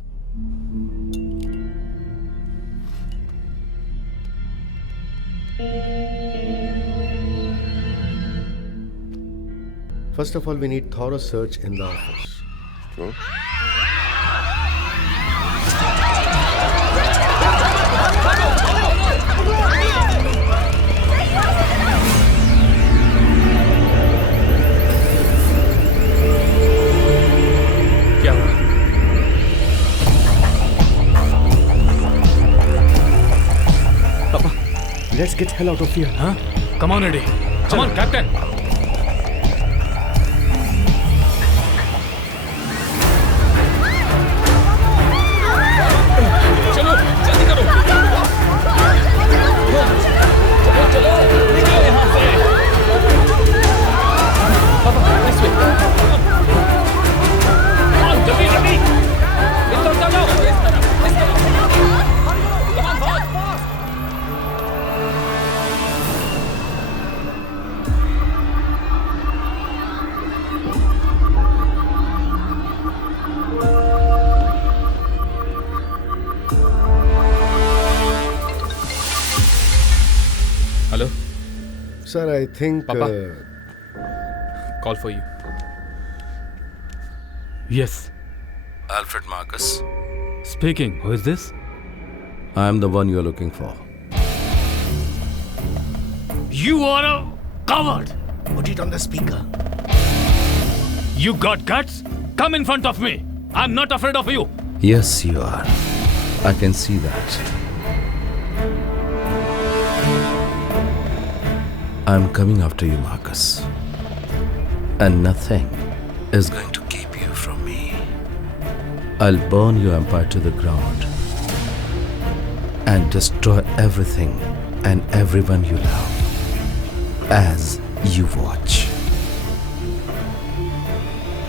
First of all, we need thorough search in the office. क्या हुआ? Papa, let's get hell out of here. Huh? Come on, Eddie. Come on, Captain. Hello? Sir, I think... Papa? Call for you. Yes. Alfred Marcus. Speaking. Who is this? I am the one you are looking for. You are a coward. Put it on the speaker. You got guts? Come in front of me. I'm not afraid of you. Yes, you are. I can see that. I'm coming after you, Marcus. And nothing is going to keep you from me. I'll burn your empire to the ground and destroy everything and everyone you love as you watch.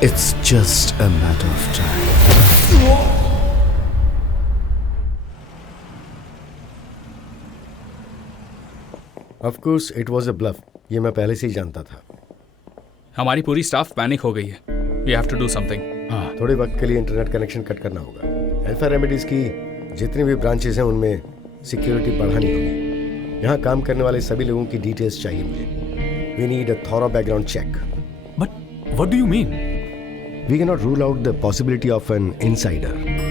It's just a matter of time. Of course, it was a bluff. ये मैं पहले से ही जानता था. हमारी पूरी स्टाफ पैनिक हो गई है. We have to do something. थोड़े वक्त के लिए इंटरनेट कनेक्शन कट करना होगा. अल्फा रेमेडीज की जितनी भी ब्रांचेस हैं उनमें सिक्योरिटी बढ़ानी होगी. यहाँ काम करने वाले सभी लोगों की डिटेल्स चाहिए मुझे. We need a thorough background check. But what do you mean? We can not rule out the possibility of an insider.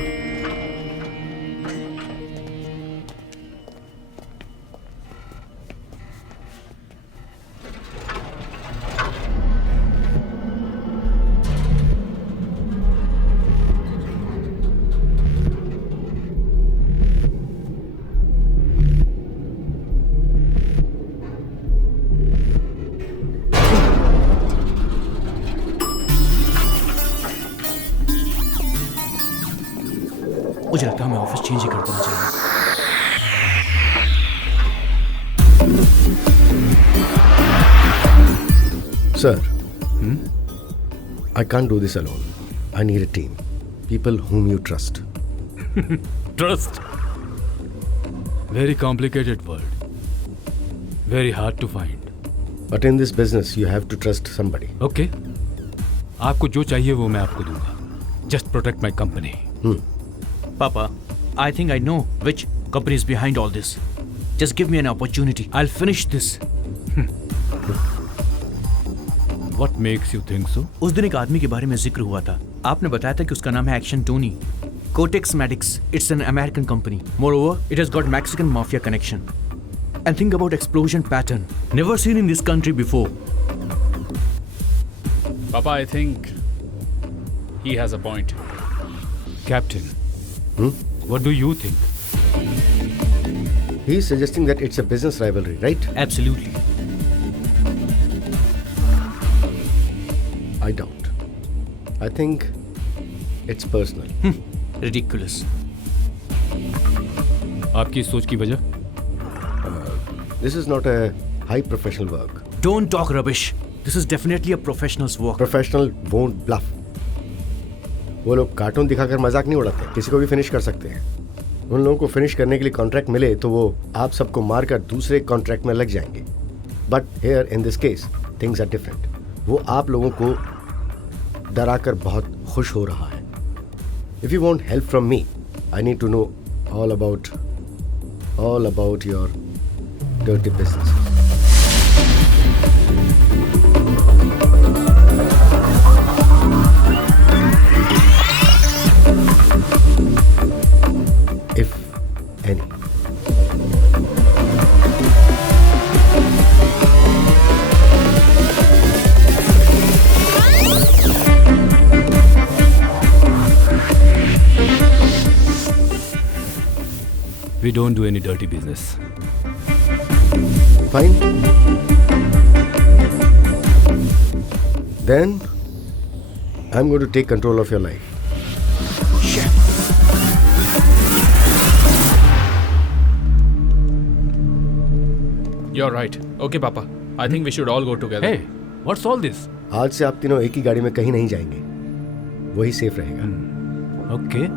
मुझे लगता है हमें ऑफिस चेंज ही कर देना चाहिए. Sir, I can't do this alone. I need a team. People whom you trust. Trust. Very complicated word. Very hard to find. But in this business, you have to trust somebody. Okay. आपको जो चाहिए वो मैं आपको दूंगा. Just protect my company. Papa, I think I know which company is behind all this. Just give me an opportunity. I'll finish this. What makes you think so? उस दिन एक आदमी के बारे में जिक्र हुआ था. आपने बताया था कि उसका नाम है action Tony. Cortex Medics. It's an American company. Moreover, it has got Mexican mafia connection. And think about explosion pattern. Never seen in this country before. Papa, I think he has a point. Captain, what do you think? He is suggesting that it's a business rivalry, right? Absolutely. I doubt. I think it's personal. Ridiculous. आपकी सोच की वजह? This is not a high professional work. Don't talk rubbish. This is definitely a professional's work. Professional won't bluff. वो लोग कार्टून दिखाकर मजाक नहीं उड़ाते. किसी को भी फिनिश कर सकते हैं. उन लोगों को फिनिश करने के लिए कॉन्ट्रैक्ट मिले तो वो आप सबको मारकर दूसरे कॉन्ट्रैक्ट में लग जाएंगे. But here in this case things are different. वो आप लोगों को डराकर बहुत खुश हो रहा है. If you want help from me, I need to know all about your dirty business. If any. We don't do any dirty business. Fine. Then I'm going to take control of your life. You're right. Okay, Papa. I think we should all go together. Hey, what's all this? आज से आप तीनों एक ही गाड़ी में कहीं नहीं जाएंगे. वही सेफ रहेगा. Okay.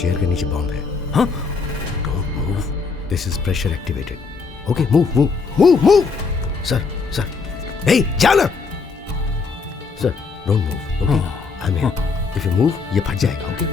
चेयर के नीचे बॉम्ब है. Don't move. This is pressure activated. Okay, move. Sir. Hey, जाना. Sir, don't move. Okay, I'm here. If you move, ये फट जाएगा. Okay.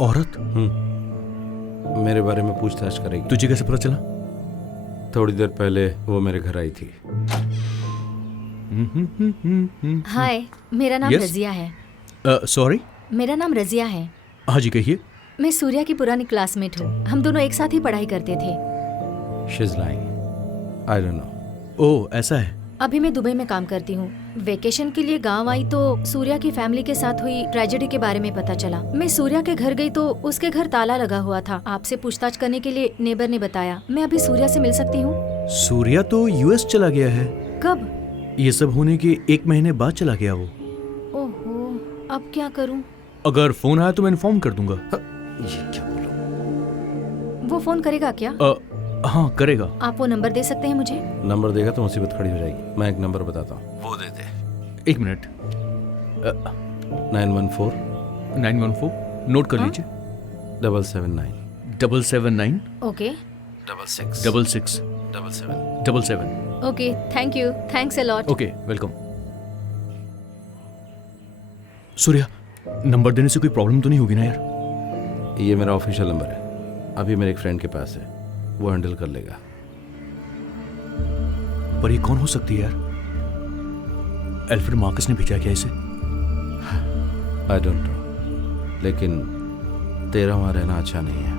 औरत? मेरे बारे में पूछताछ करेगी। तुझे कैसे पता चला? थोड़ी देर पहले वो मेरे घर आई थी। हाय, मेरा नाम Yes? रजिया है। सॉरी? मेरा नाम रजिया है। हाँ जी, कहिए। मैं सूर्या की पुरानी क्लासमेट हूँ। हम दोनों एक साथ ही पढ़ाई करते थे। She's lying. I don't know. ओह, ऐसा है। अभी मैं दुबई में काम करती हूँ। वेकेशन के लिए गांव आई तो सूर्या की फैमिली के साथ हुई ट्रेजेडी के बारे में पता चला। मैं सूर्या के घर गई तो उसके घर ताला लगा हुआ था। आपसे पूछताछ करने के लिए नेबर ने बताया। मैं अभी सूर्या से मिल सकती हूँ? सूर्या तो यूएस चला गया है। कब? ये सब होने के 1 महीने बाद चला गया वो। ओहो, अब क्या करूँ? अगर फोन आया तो मैं इन्फॉर्म कर दूंगा। ये क्या बोलो? वो फोन करेगा क्या? हाँ, करेगा। आप वो नंबर दे सकते हैं मुझे? नंबर देगा तो मुसीबत खड़ी हो जाएगी। मैं एक नंबर बताता हूँ, वो दे दे। 1 मिनट। 914 नोट कर लीजिए। 779 779 okay 66 77 okay, thank you, thanks a lot. Okay, welcome. Surya, number देने से कोई प्रॉब्लम तो नहीं होगी ना यार? ये मेरा ऑफिशियल नंबर है। अभी मेरे एक फ्रेंड के पास है, वो हैंडल कर लेगा। पर ये कौन हो सकती है यार? एल्फ्रेड मार्कस ने भेजा क्या इसे? आई डोंट नो, लेकिन तेरा वहां रहना अच्छा नहीं है।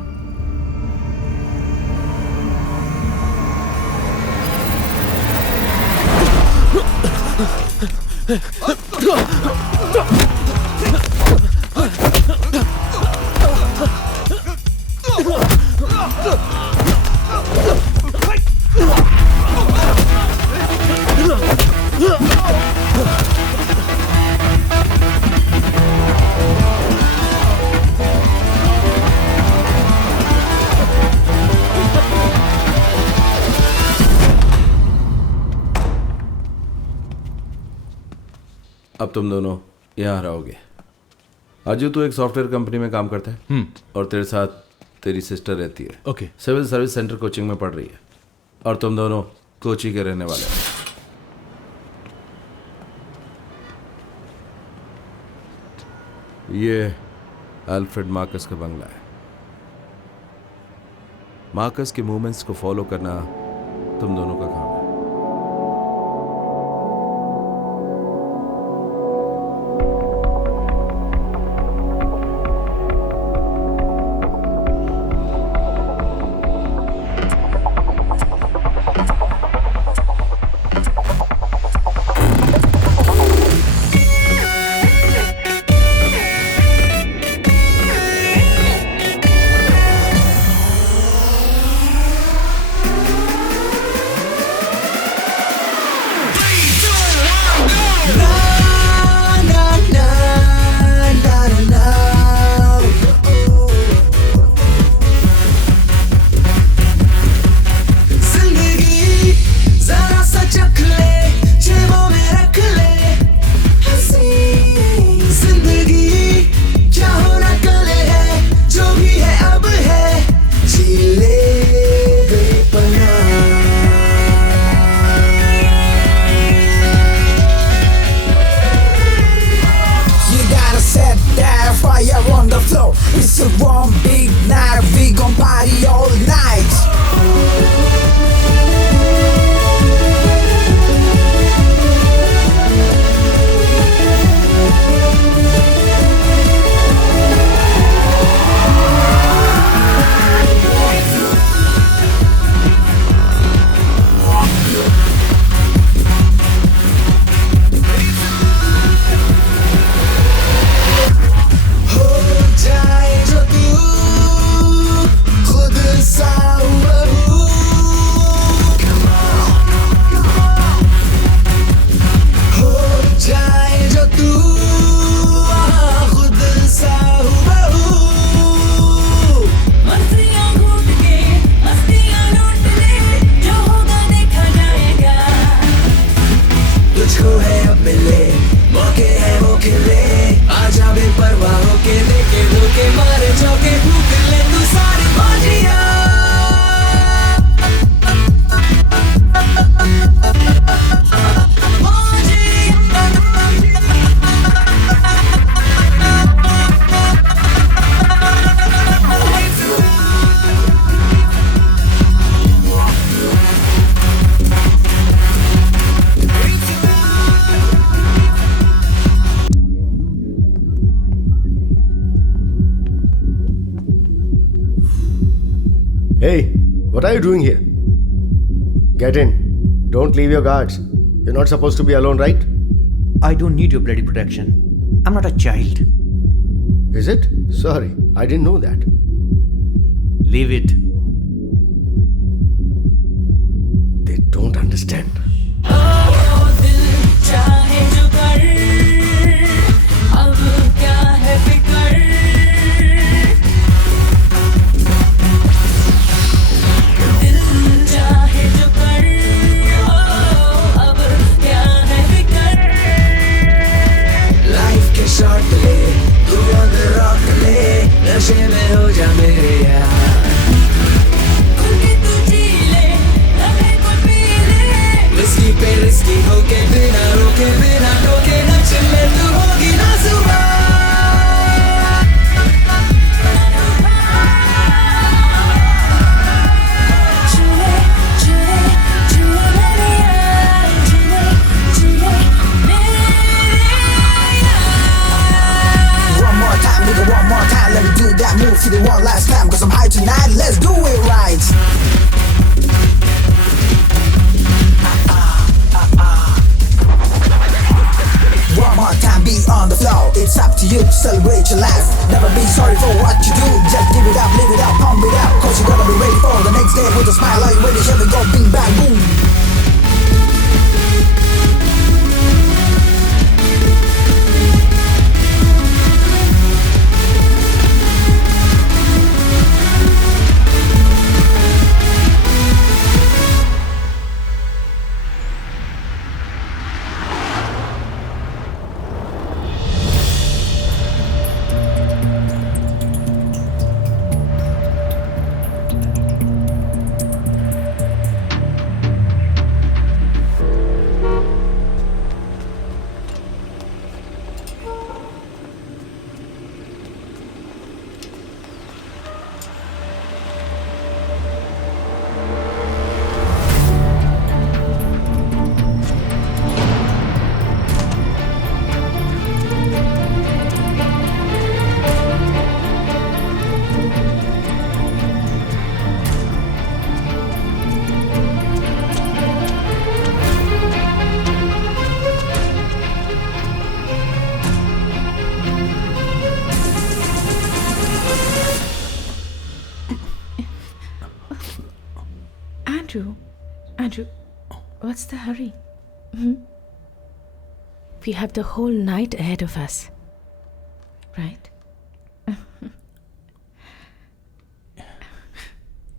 अब तुम दोनों यहाँ रहोगे। अजू तू एक सॉफ्टवेयर कंपनी में काम करता है और तेरे साथ तेरी सिस्टर रहती है। Okay. Civil service centre coaching में पढ़ रही है और तुम दोनों कोची के रहने वाले हो। ये अल्फ्रेड मार्कस का बंगला है। मार्कस के मूवमेंट्स को फॉलो करना तुम दोनों का काम है। It's a one big night, we gon' party all night. Hey, what are you doing here? Get in. Don't leave your guards. You're not supposed to be alone, right? I don't need your bloody protection. I'm not a child. Is it? Sorry, I didn't know that. Leave it. They don't understand. See the one last time, cause I'm high tonight. Let's do it right. One more time, be on the floor. It's up to you to celebrate your life. Never be sorry for what you do. Just give it up, live it up, pump it up. Cause you gotta be ready for the next day with a smile. Are you ready? Here we go, bing bang boom. Andrew, what's the hurry? We have the whole night ahead of us, right?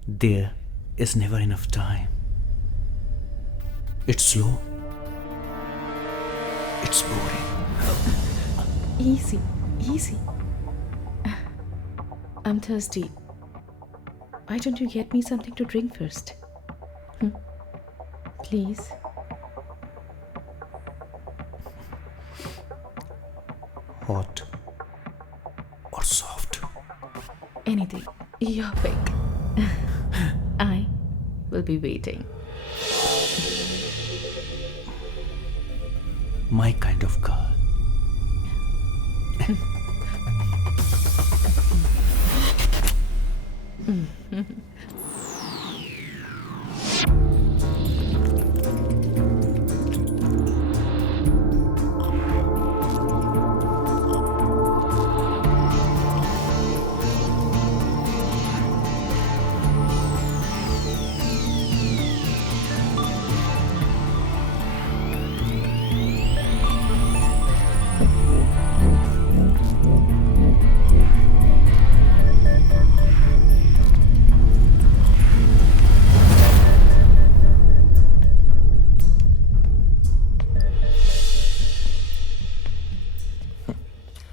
There is never enough time. It's slow. It's boring. Easy. I'm thirsty. Why don't you get me something to drink first? Please. Hot or soft? Anything. Your pick. I will be waiting. My kind of girl.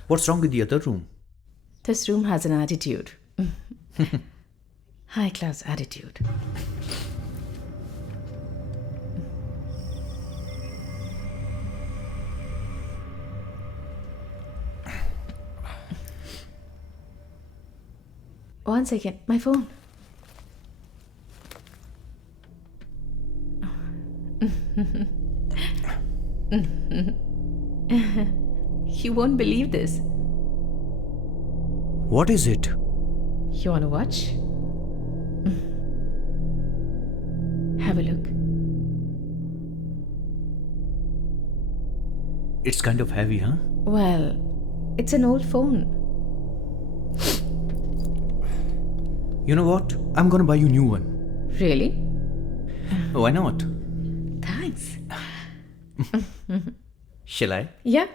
What's wrong with the other room? This room has an attitude. High class attitude. One second, my phone. You won't believe this. What is it? You wanna watch? Have a look. It's kind of heavy, huh? Well, it's an old phone. You know what? I'm gonna buy you a new one. Really? Why not? Thanks. Shall I? Yeah.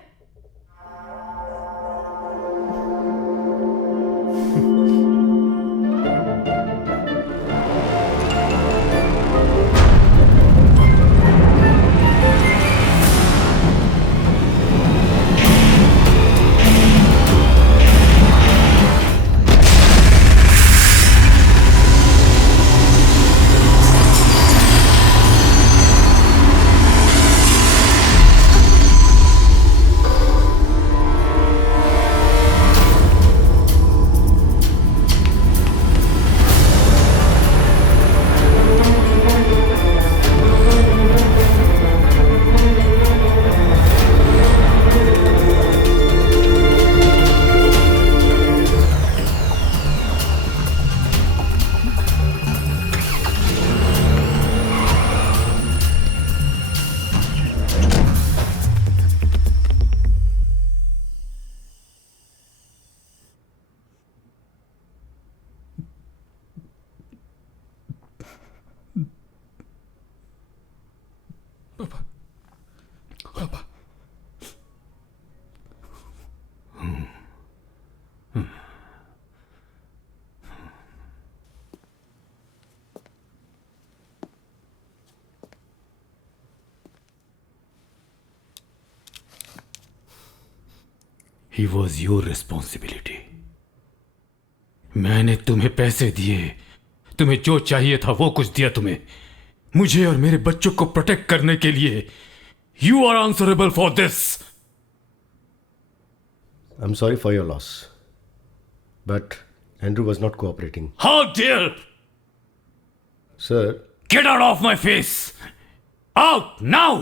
He was your responsibility. मैंने तुम्हें पैसे दिए, तुम्हें जो चाहिए था वो कुछ दिया तुम्हें, मुझे और मेरे बच्चों को प्रोटेक्ट करने के लिए. You are answerable for this. I'm sorry for your loss, but Andrew was not cooperating. How dare! Sir. Get out of my face! Out now!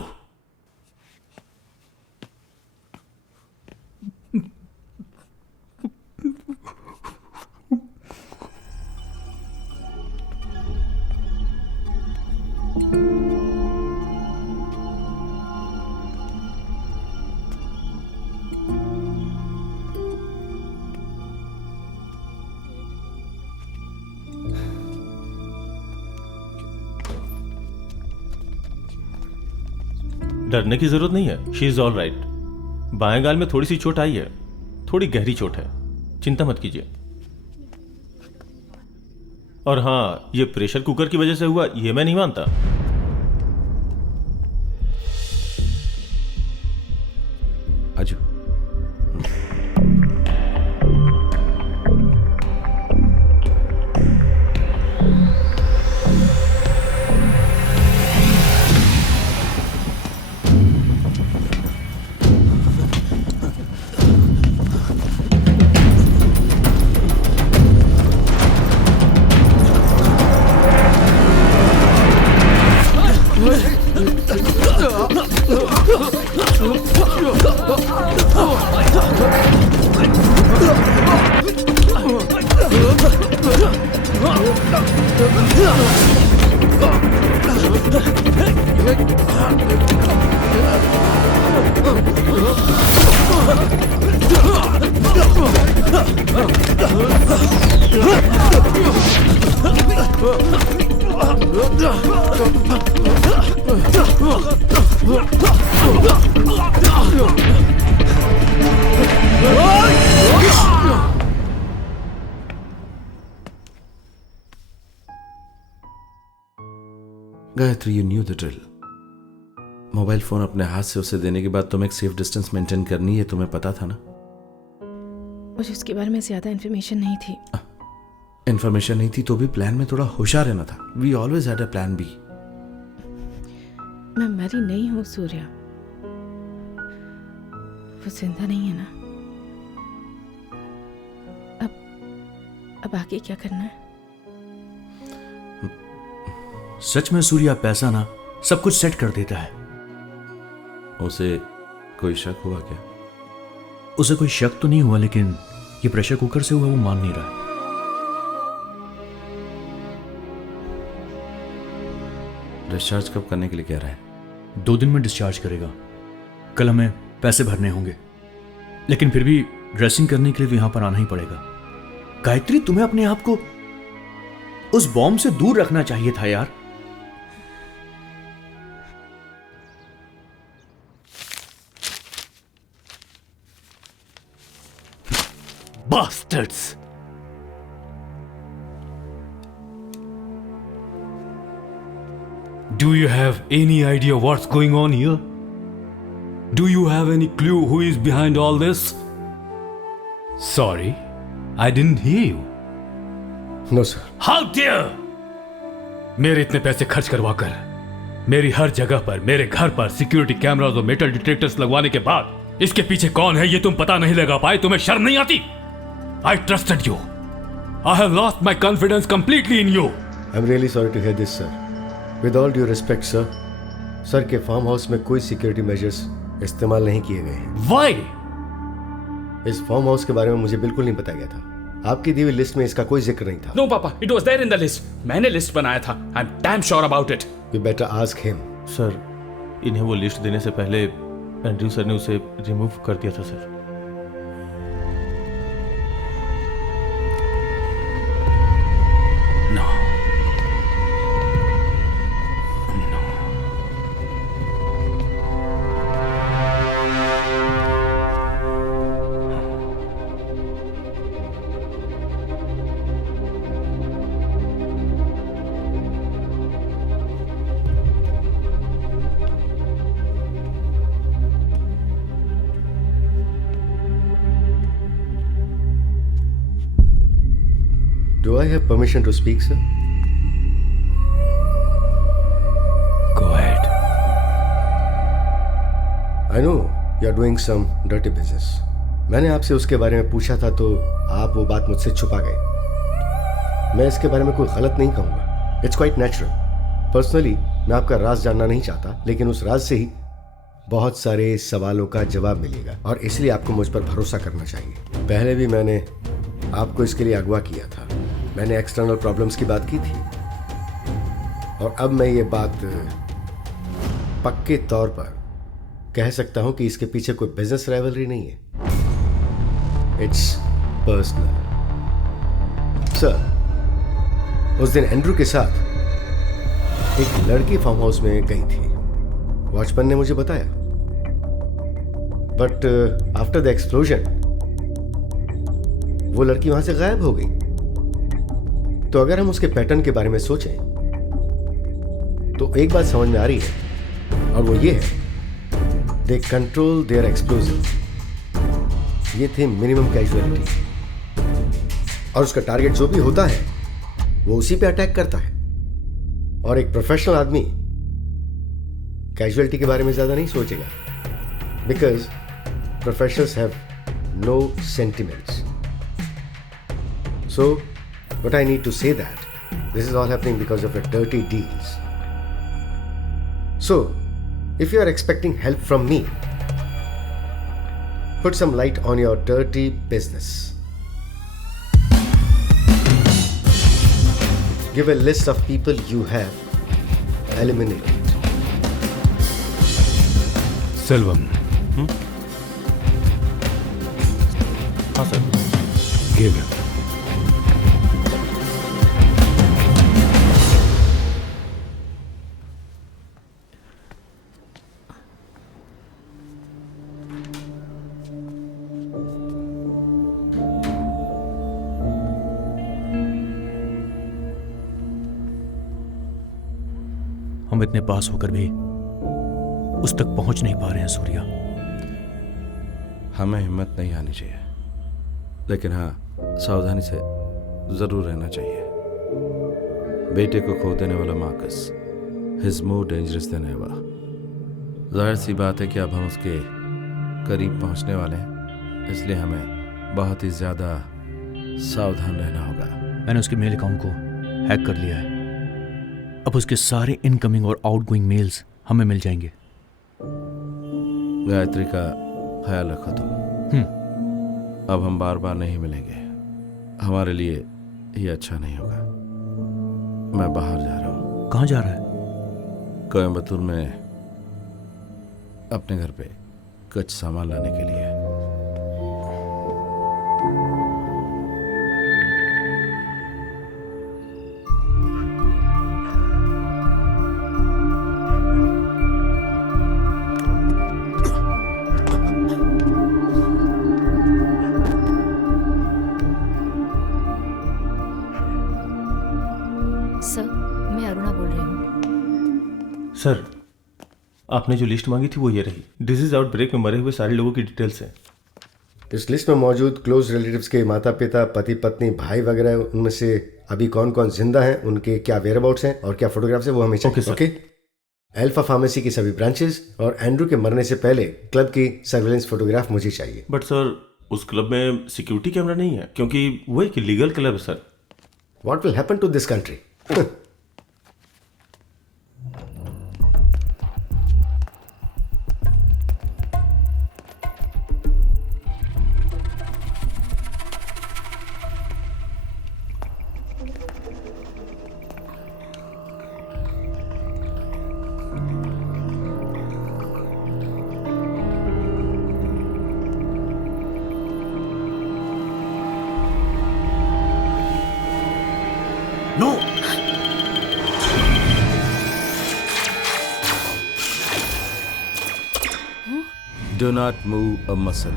डरने की जरूरत नहीं है. She is all right. बाएं गाल में थोड़ी सी चोट आई है, थोड़ी गहरी चोट है, चिंता मत कीजिए. और हाँ, ये प्रेशर कुकर की वजह से हुआ ये मैं नहीं मानता. आजू. Gayatri, you new the drill. Mobile phone अपने हाथ से उसे देने के बाद तुम्हें एक सेफ डिस्टेंस मेंटेन करनी है, तुम्हें पता था ना? मुझे उसके बारे में ज्यादा इन्फॉर्मेशन नहीं थी. इन्फॉर्मेशन नहीं थी तो भी प्लान में थोड़ा होशियार रहना था. We always had a plan B. मैं मरी नहीं हूँ सूर्या, वो जिंदा नहीं है ना. अब आगे क्या करना है? सच में सूर्या पैसा ना सब कुछ सेट कर देता है. उसे कोई शक हुआ क्या? उसे कोई शक तो नहीं हुआ, लेकिन ये प्रेशर कुकर से हुआ वो मान नहीं रहा. डिस्चार्ज कब करने के लिए कह रहा है? 2 दिन में डिस्चार्ज करेगा। कल हमें पैसे भरने होंगे, लेकिन फिर भी ड्रेसिंग करने के लिए तो यहां पर आना ही पड़ेगा। गायत्री, तुम्हें अपने आप को उस बॉम्ब से दूर रखना चाहिए था यार। Bastards! Do you have any idea what's going on here? Do you have any clue who is behind all this? Sorry, I didn't hear you. No, sir. How dare! मेरे इतने पैसे खर्च करवाकर मेरी हर जगह पर, मेरे घर पर सिक्योरिटी कैमरास और मेटल डिटेक्टर्स लगवाने के बाद इसके पीछे कौन है ये तुम पता नहीं लगा पाए? तुम्हें शर्म नहीं आती? I trusted you. I have lost my confidence completely in you. I'm really sorry to hear this, sir. With all due respect, sir, sir के फार्म हाउस में कोई सिक्योरिटी मेजर्स इस्तेमाल नहीं किए गए हैं। Why? इस फार्म हाउस के बारे में मुझे बिल्कुल नहीं बताया गया था। आपकी दी हुई लिस्ट में इसका कोई जिक्र नहीं था। No, Papa, it was there in the list. मैंने लिस्ट बनाया था। I'm damn sure about it. You better ask him. Sir, इन्हें वो लिस्ट देने से पहले एंड्रयू सर ने उसे रिमूव कर दिया था sir. Do I have permission to speak, sir? Go ahead. I know you're doing some dirty business. मैंने आपसे उसके बारे में पूछा था तो आप वो बात मुझसे छुपा गए। मैं इसके बारे में कोई गलत नहीं कहूँगा। It's quite natural. Personally, मैं आपका राज जानना नहीं चाहता, लेकिन उस राज से ही बहुत सारे सवालों का जवाब मिलेगा और इसलिए आपको मुझ पर भरोसा करना चाहिए। पहले भी मैंने आपको इसके लिए अगवा किया था। मैंने एक्सटर्नल प्रॉब्लम्स की बात की थी और अब मैं ये बात पक्के तौर पर कह सकता हूं कि इसके पीछे कोई बिजनेस राइवलरी नहीं है। It's personal. सर, उस दिन एंड्रू के साथ एक लड़की फार्म हाउस में गई थी, वॉचमैन ने मुझे बताया। बट आफ्टर द एक्सप्लोजन वो लड़की वहां से गायब हो गई। तो अगर हम उसके पैटर्न के बारे में सोचें तो एक बात समझ में आ रही है और वो ये है, दे कंट्रोल देयर एक्सप्लोजिव। ये थे मिनिमम कैजुअलिटी और उसका टारगेट जो भी होता है वो उसी पे अटैक करता है। और एक प्रोफेशनल आदमी कैजुअलिटी के बारे में ज्यादा नहीं सोचेगा, because professionals have no sentiments. So but I need to say that this is all happening because of your dirty deals. So, if you are expecting help from me, put some light on your dirty business. Give a list of people you have eliminated. Selvam. हाँ सर। Give him. हम इतने पास होकर भी उस तक पहुंच नहीं पा रहे हैं सूर्या। हमें हिम्मत नहीं आनी चाहिए, लेकिन हाँ, सावधानी से जरूर रहना चाहिए। बेटे को खो देने वाला Marcus, his more dangerous than ever. जाहिर सी बात है कि अब हम उसके करीब पहुंचने वाले हैं, इसलिए हमें बहुत ही ज्यादा सावधान रहना होगा। मैंने उसके मेल अकाउंट को हैक कर लिया है। अब उसके सारे इनकमिंग और आउटगोइंग मेल्स हमें मिल जाएंगे। गायत्री का ख्याल रखो तुम। अब हम बार बार नहीं मिलेंगे, हमारे लिए ये अच्छा नहीं होगा। मैं बाहर जा रहा हूँ। कहाँ जा रहा है? कोयम्बतूर में अपने घर पे कुछ सामान लाने के लिए। सर, मैं अरुणा बोल रही हूँ। सर, आपने जो लिस्ट मांगी थी वो ये रही। डिजीज आउटब्रेक में मरे हुए सारे लोगों की डिटेल्स हैं। इस लिस्ट में मौजूद क्लोज रिलेटिव्स के माता पिता, पति पत्नी, भाई वगैरह, उनमें से अभी कौन कौन जिंदा हैं, उनके क्या वेयरअबाउट्स हैं और क्या फोटोग्राफ्स हैं, वो हमें चाहिए। ओके। अल्फा फार्मेसी की सभी ब्रांचेस और एंड्रू के मरने से पहले क्लब की सर्वेलेंस फोटोग्राफ मुझे चाहिए। बट सर, उस क्लब में सिक्योरिटी कैमरा नहीं है क्योंकि वो एक लीगल क्लब है sir. What will happen to this country? No. Do not move a muscle.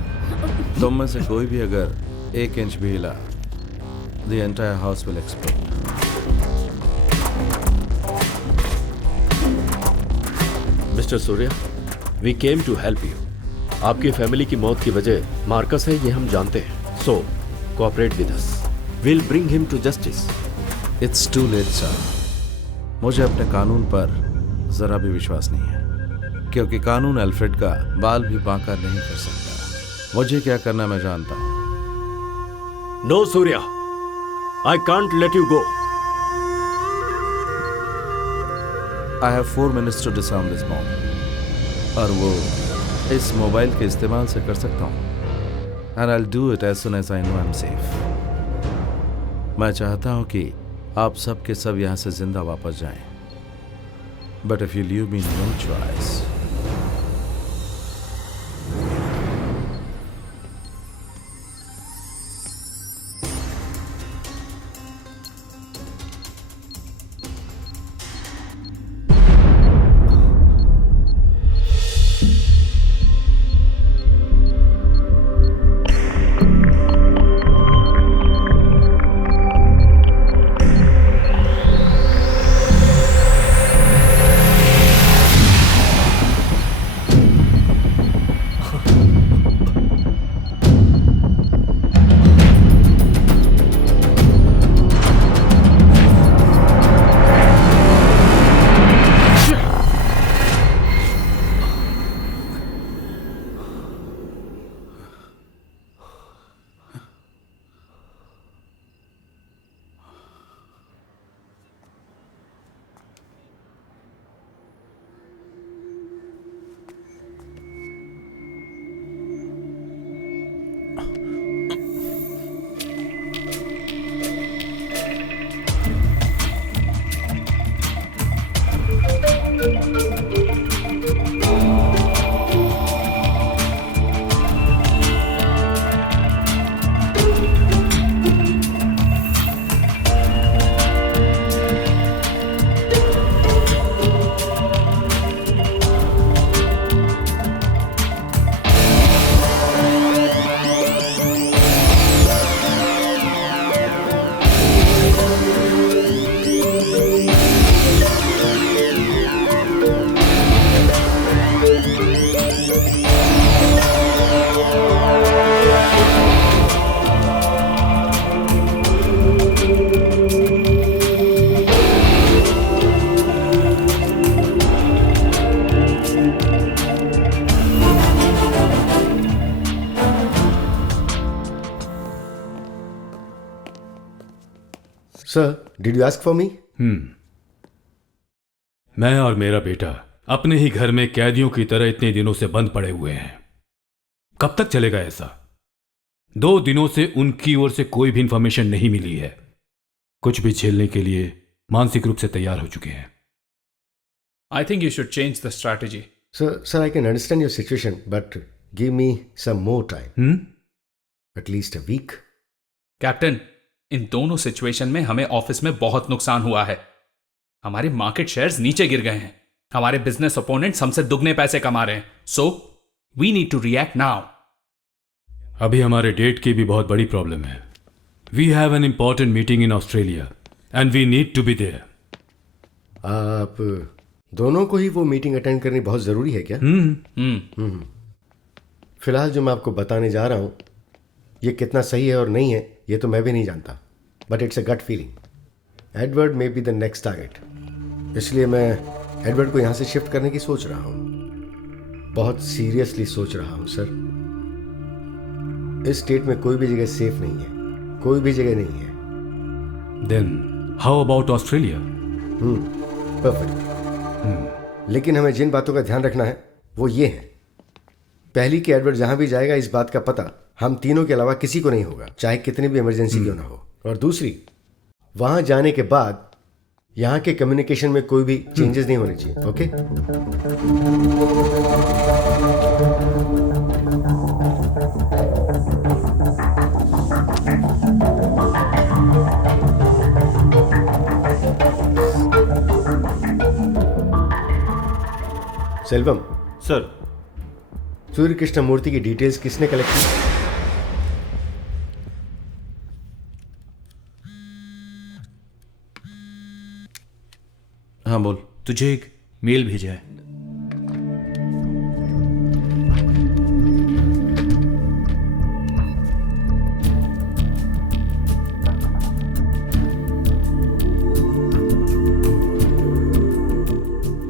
तुम में से कोई भी अगर 1 इंच भी हिला, the entire house will explode. Mister Surya, we came to help you. आपकी फैमिली की मौत की वजह मार्कस है, ये हम जानते हैं। So cooperate with us, will bring him to justice. It's too late sir. मुझे अपने कानून पर जरा भी विश्वास नहीं है क्योंकि कानून अल्फ्रेड का बाल भी बांका नहीं कर सकता। मुझे क्या करना मैं जानता हूं। No Surya, I can't let you go. I have 4 minutes to disarm this bomb और वो इस मोबाइल के इस्तेमाल से कर सकता हूं। And I will do it as soon as I know I am safe. मैं चाहता हूं कि आप सब के सब यहां से जिंदा वापस जाएं। But if you leave me know choice. Sir, did you ask for me? मैं और मेरा बेटा अपने ही घर में कैदियों की तरह इतने दिनों से बंद पड़े हुए हैं। कब तक चलेगा ऐसा? 2 दिनों से उनकी ओर से कोई भी इंफॉर्मेशन नहीं मिली है। कुछ भी झेलने के लिए मानसिक रूप से तैयार हो चुके हैं। I think you should change the strategy. Sir, I can understand your situation, but give me some more time. At least a week. Captain, इन दोनों सिचुएशन में हमें ऑफिस में बहुत नुकसान हुआ है। हमारे मार्केट शेयर्स नीचे गिर गए हैं। हमारे बिजनेस ओपोनेंट्स हमसे दुगने पैसे कमा रहे हैं। So we need to react now. अभी हमारे डेट की भी बहुत बड़ी प्रॉब्लम है। We have an important meeting in Australia and we need to be there. आप दोनों को ही वो मीटिंग अटेंड करनी बहुत ज़रूरी है क्या? फिलहाल जो मैं आपको बताने जा रहा हूँ ये कितना सही है और नहीं है ये तो मैं भी नहीं जानता, but it's a gut feeling. Edward may be the next target, इसलिए मैं एडवर्ड को यहाँ से शिफ्ट करने की सोच रहा हूँ। बहुत सीरियसली सोच रहा हूँ सर। इस स्टेट में कोई भी जगह सेफ नहीं है, कोई भी जगह नहीं है। Then how about Australia? Perfect. लेकिन हमें जिन बातों का ध्यान रखना है वो ये है, पहली कि एडवर्ड जहां भी जाएगा इस बात का पता हम तीनों के अलावा किसी को नहीं होगा, चाहे कितनी भी इमरजेंसी क्यों ना हो। और दूसरी, वहां जाने के बाद यहाँ के कम्युनिकेशन में कोई भी चेंजेस नहीं होने चाहिए। ओके? सेल्वम सर, सूर्य कृष्ण मूर्ति की डिटेल्स किसने कलेक्ट की? हाँ बोल। तुझे एक मेल भेजा है।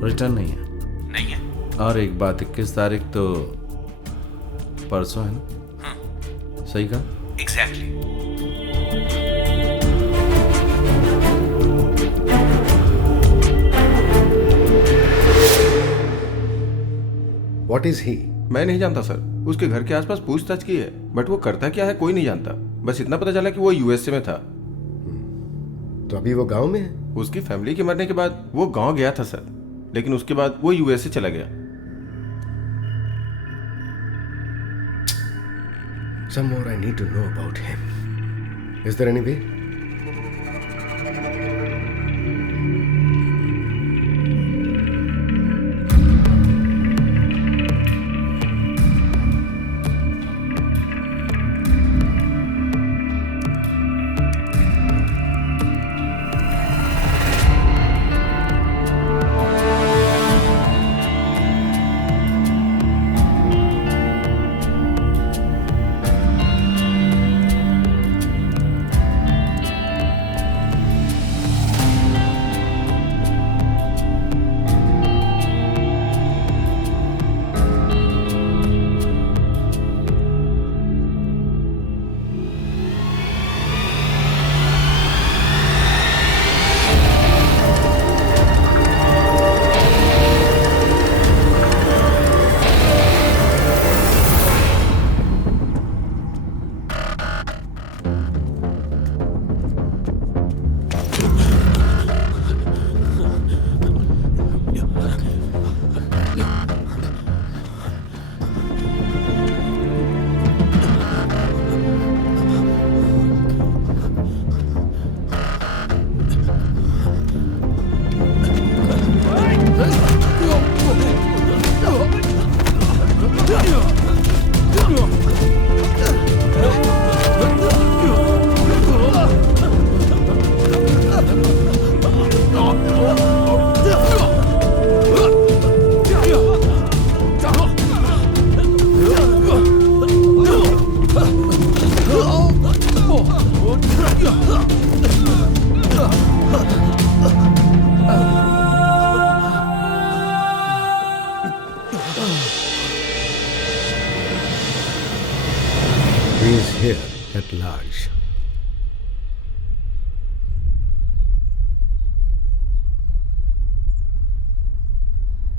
रिटर्न नहीं है। नहीं है? और एक बात, 21 तारीख तो परसों है ना? सही कहा? एग्जैक्टली। What is he? मैं नहीं जानता सर। उसके घर के आसपास पूछताछ की है, बट वो करता क्या है कोई नहीं जानता। बस इतना पता चला कि वो यूएसए में था। तो अभी वो गांव में है? उसकी फैमिली के मरने के बाद वो गांव गया था सर, लेकिन उसके बाद वो यूएसए चला गया। Some more I need to know about him. Is there any way? He is here at large.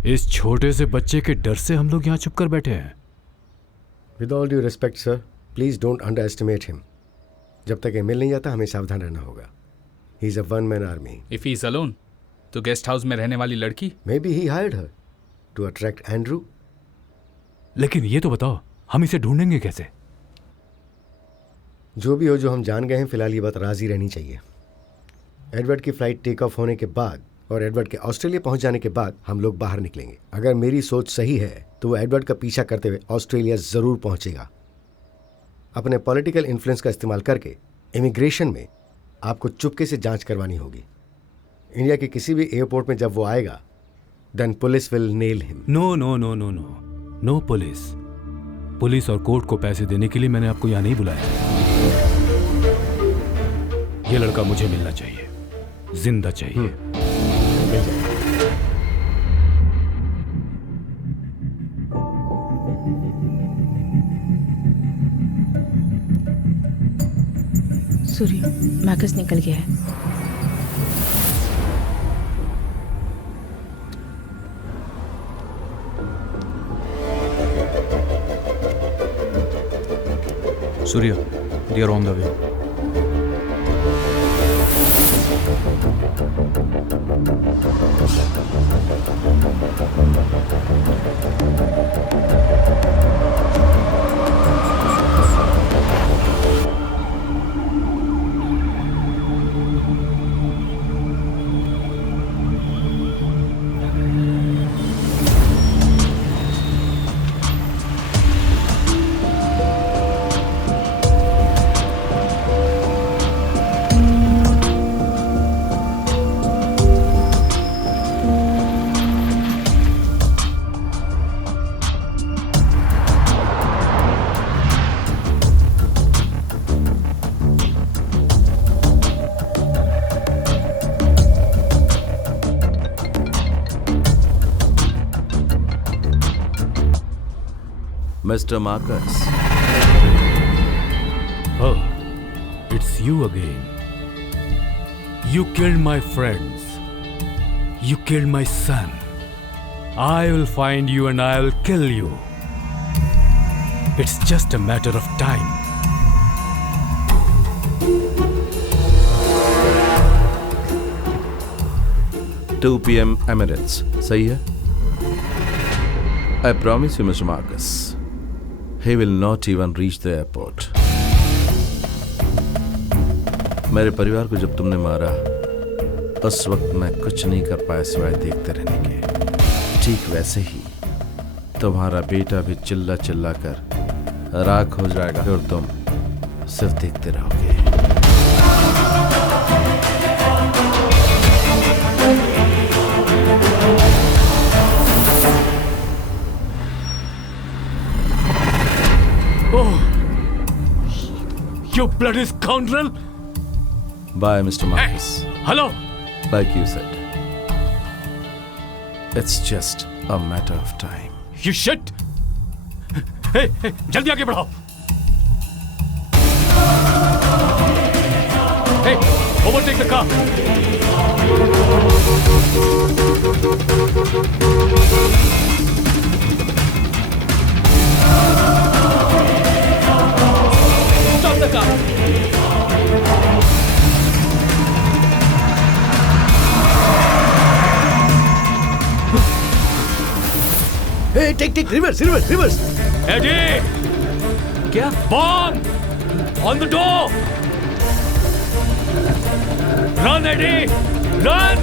इस छोटे से बच्चे के डर से हम लोग यहाँ चुप कर बैठे हैं। With all due respect, sir, please don't underestimate him. जब तक ये मिल नहीं जाता हमें सावधान रहना होगा. He is a one-man army. If he is alone, तो गेस्ट हाउस में रहने वाली लड़की? Maybe he hired her to attract Andrew. लेकिन ये तो बताओ, हम इसे ढूंढेंगे कैसे? जो भी हो, जो हम जान गए हैं, फिलहाल ये बात राजी रहनी चाहिए। एडवर्ड की फ्लाइट टेक ऑफ होने के बाद और एडवर्ड के ऑस्ट्रेलिया पहुंच जाने के बाद हम लोग बाहर निकलेंगे। अगर मेरी सोच सही है तो वो एडवर्ड का पीछा करते हुए ऑस्ट्रेलिया जरूर पहुंचेगा। अपने पॉलिटिकल इन्फ्लुएंस का इस्तेमाल करके इमिग्रेशन में आपको चुपके से जांच करवानी होगी। इंडिया के किसी भी एयरपोर्ट में जब वो आएगा, then police will nail him. No no no no no no police. Police और कोर्ट को पैसे देने के लिए मैंने आपको यहाँ नहीं बुलाया। ये लड़का मुझे मिलना चाहिए, जिंदा चाहिए। सूर्य, मैकस निकल गया है। Surya, they are on the way. Mr. Marcus. Oh, it's you again. You killed my friends. You killed my son. I will find you and I will kill you. It's just a matter of time. Two PM Emirates. सही है? I promise you, Mr. Marcus. He will not even reach the airport. मेरे परिवार को जब तुमने मारा, उस वक्त मैं कुछ नहीं कर पाया सिवाय देखते रहने के। ठीक वैसे ही तुम्हारा बेटा भी चिल्ला चिल्ला कर राख हो जाएगा और तुम सिर्फ देखते रहोगे। Oh, you bloody scoundrel! Bye, Mr. Marcus. Hello. Like you said, it's just a matter of time. You shit! Hey, जल्दी आगे बढ़ाओ! Hey, overtake the car! Stop the car! Hey, take, reverse. Eddie! क्या? Bomb! On the door! Run, Eddie! Run!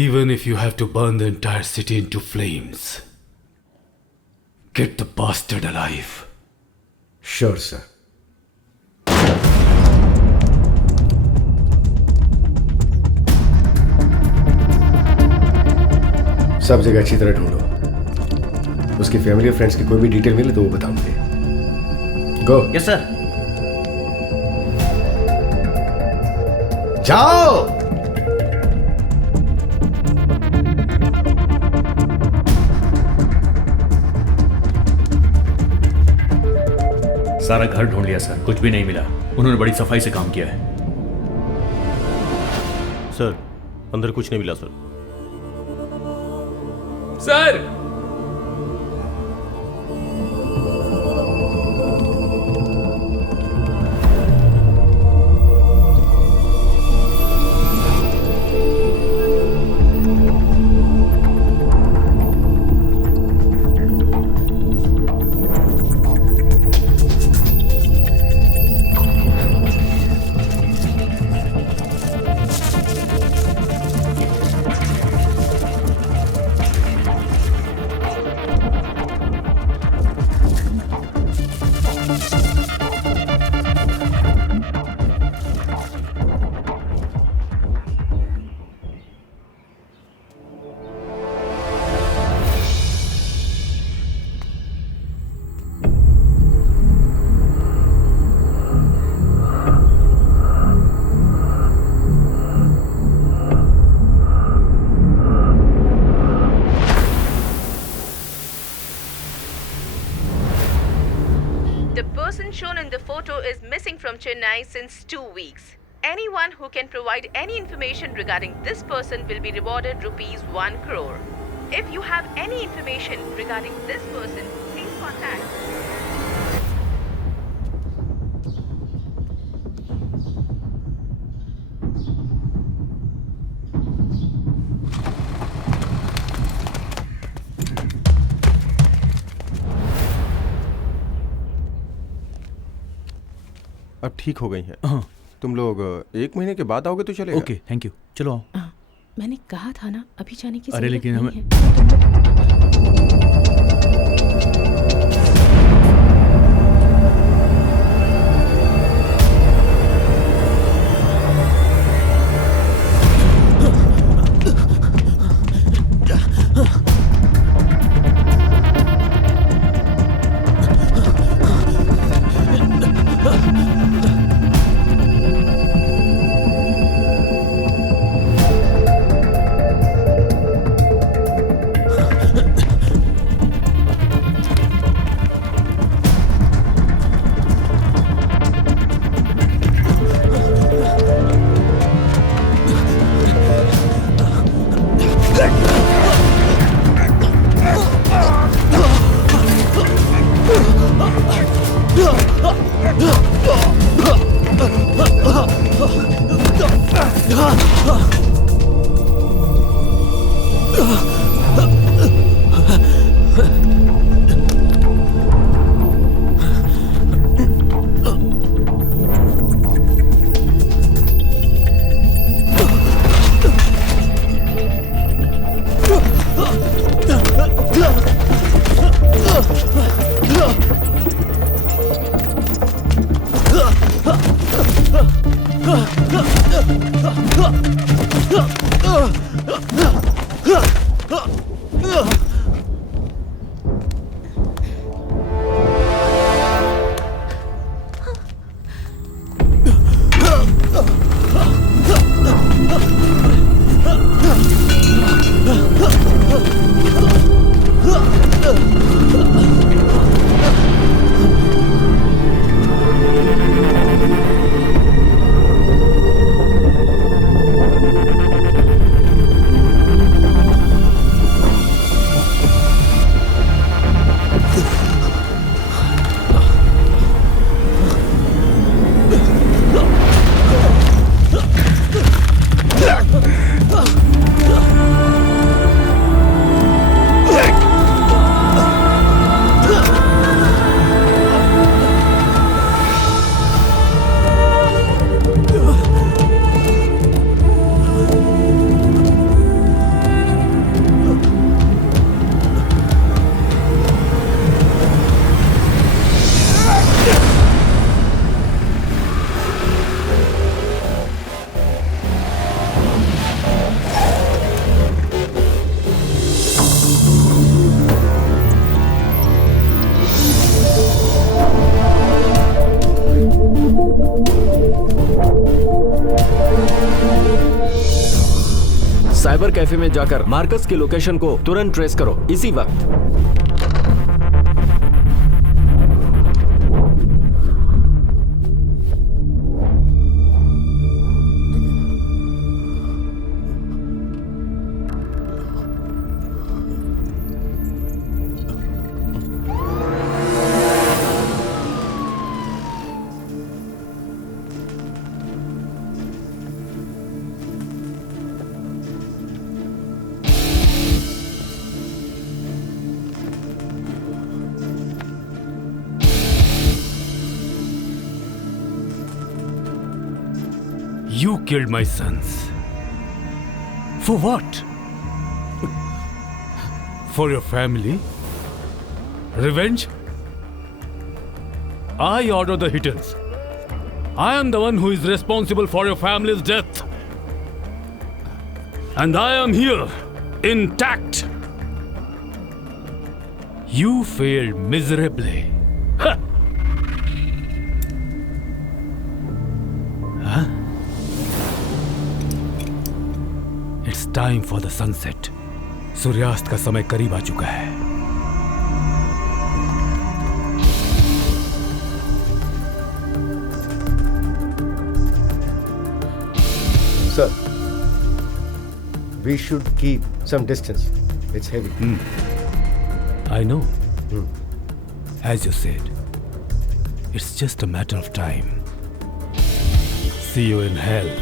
Even if you have to burn the entire city into flames, get the bastard alive. Sure, sir. सब जगह अच्छी तरह ढूंढो। उसकी फैमिली और फ्रेंड्स की कोई भी डिटेल मिले तो वो बताओ मुझे। गो। Yes sir. जाओ। सारा घर ढूंढ लिया सर, कुछ भी नहीं मिला। उन्होंने बड़ी सफाई से काम किया है। सर अंदर कुछ नहीं मिला sir. Sir The person shown in the photo is missing from Chennai since 2 weeks. Anyone who can provide any information regarding this person will be rewarded rupees 1 crore. If you have any information regarding this person, please contact. अब ठीक हो गई हैं। तुम लोग 1 महीने के बाद आओगे तो चलेगा। ओके थैंक यू, चलो आओ। मैंने कहा था ना अभी जाने की अरे जरूरत लेकिन नहीं हमें है। साइबर कैफे में जाकर मार्कस की लोकेशन को तुरंत ट्रेस करो, इसी वक्त। You killed my sons. For what? For your family? Revenge? I order the hitters. I am the one who is responsible for your family's death. And I am here, intact. You failed miserably. Huh? Huh? It's time for the sunset. सूर्यास्त का समय करीब आ चुका है. Sir, we should keep some distance. It's heavy. I know. As you said, it's just a matter of time. See you in hell.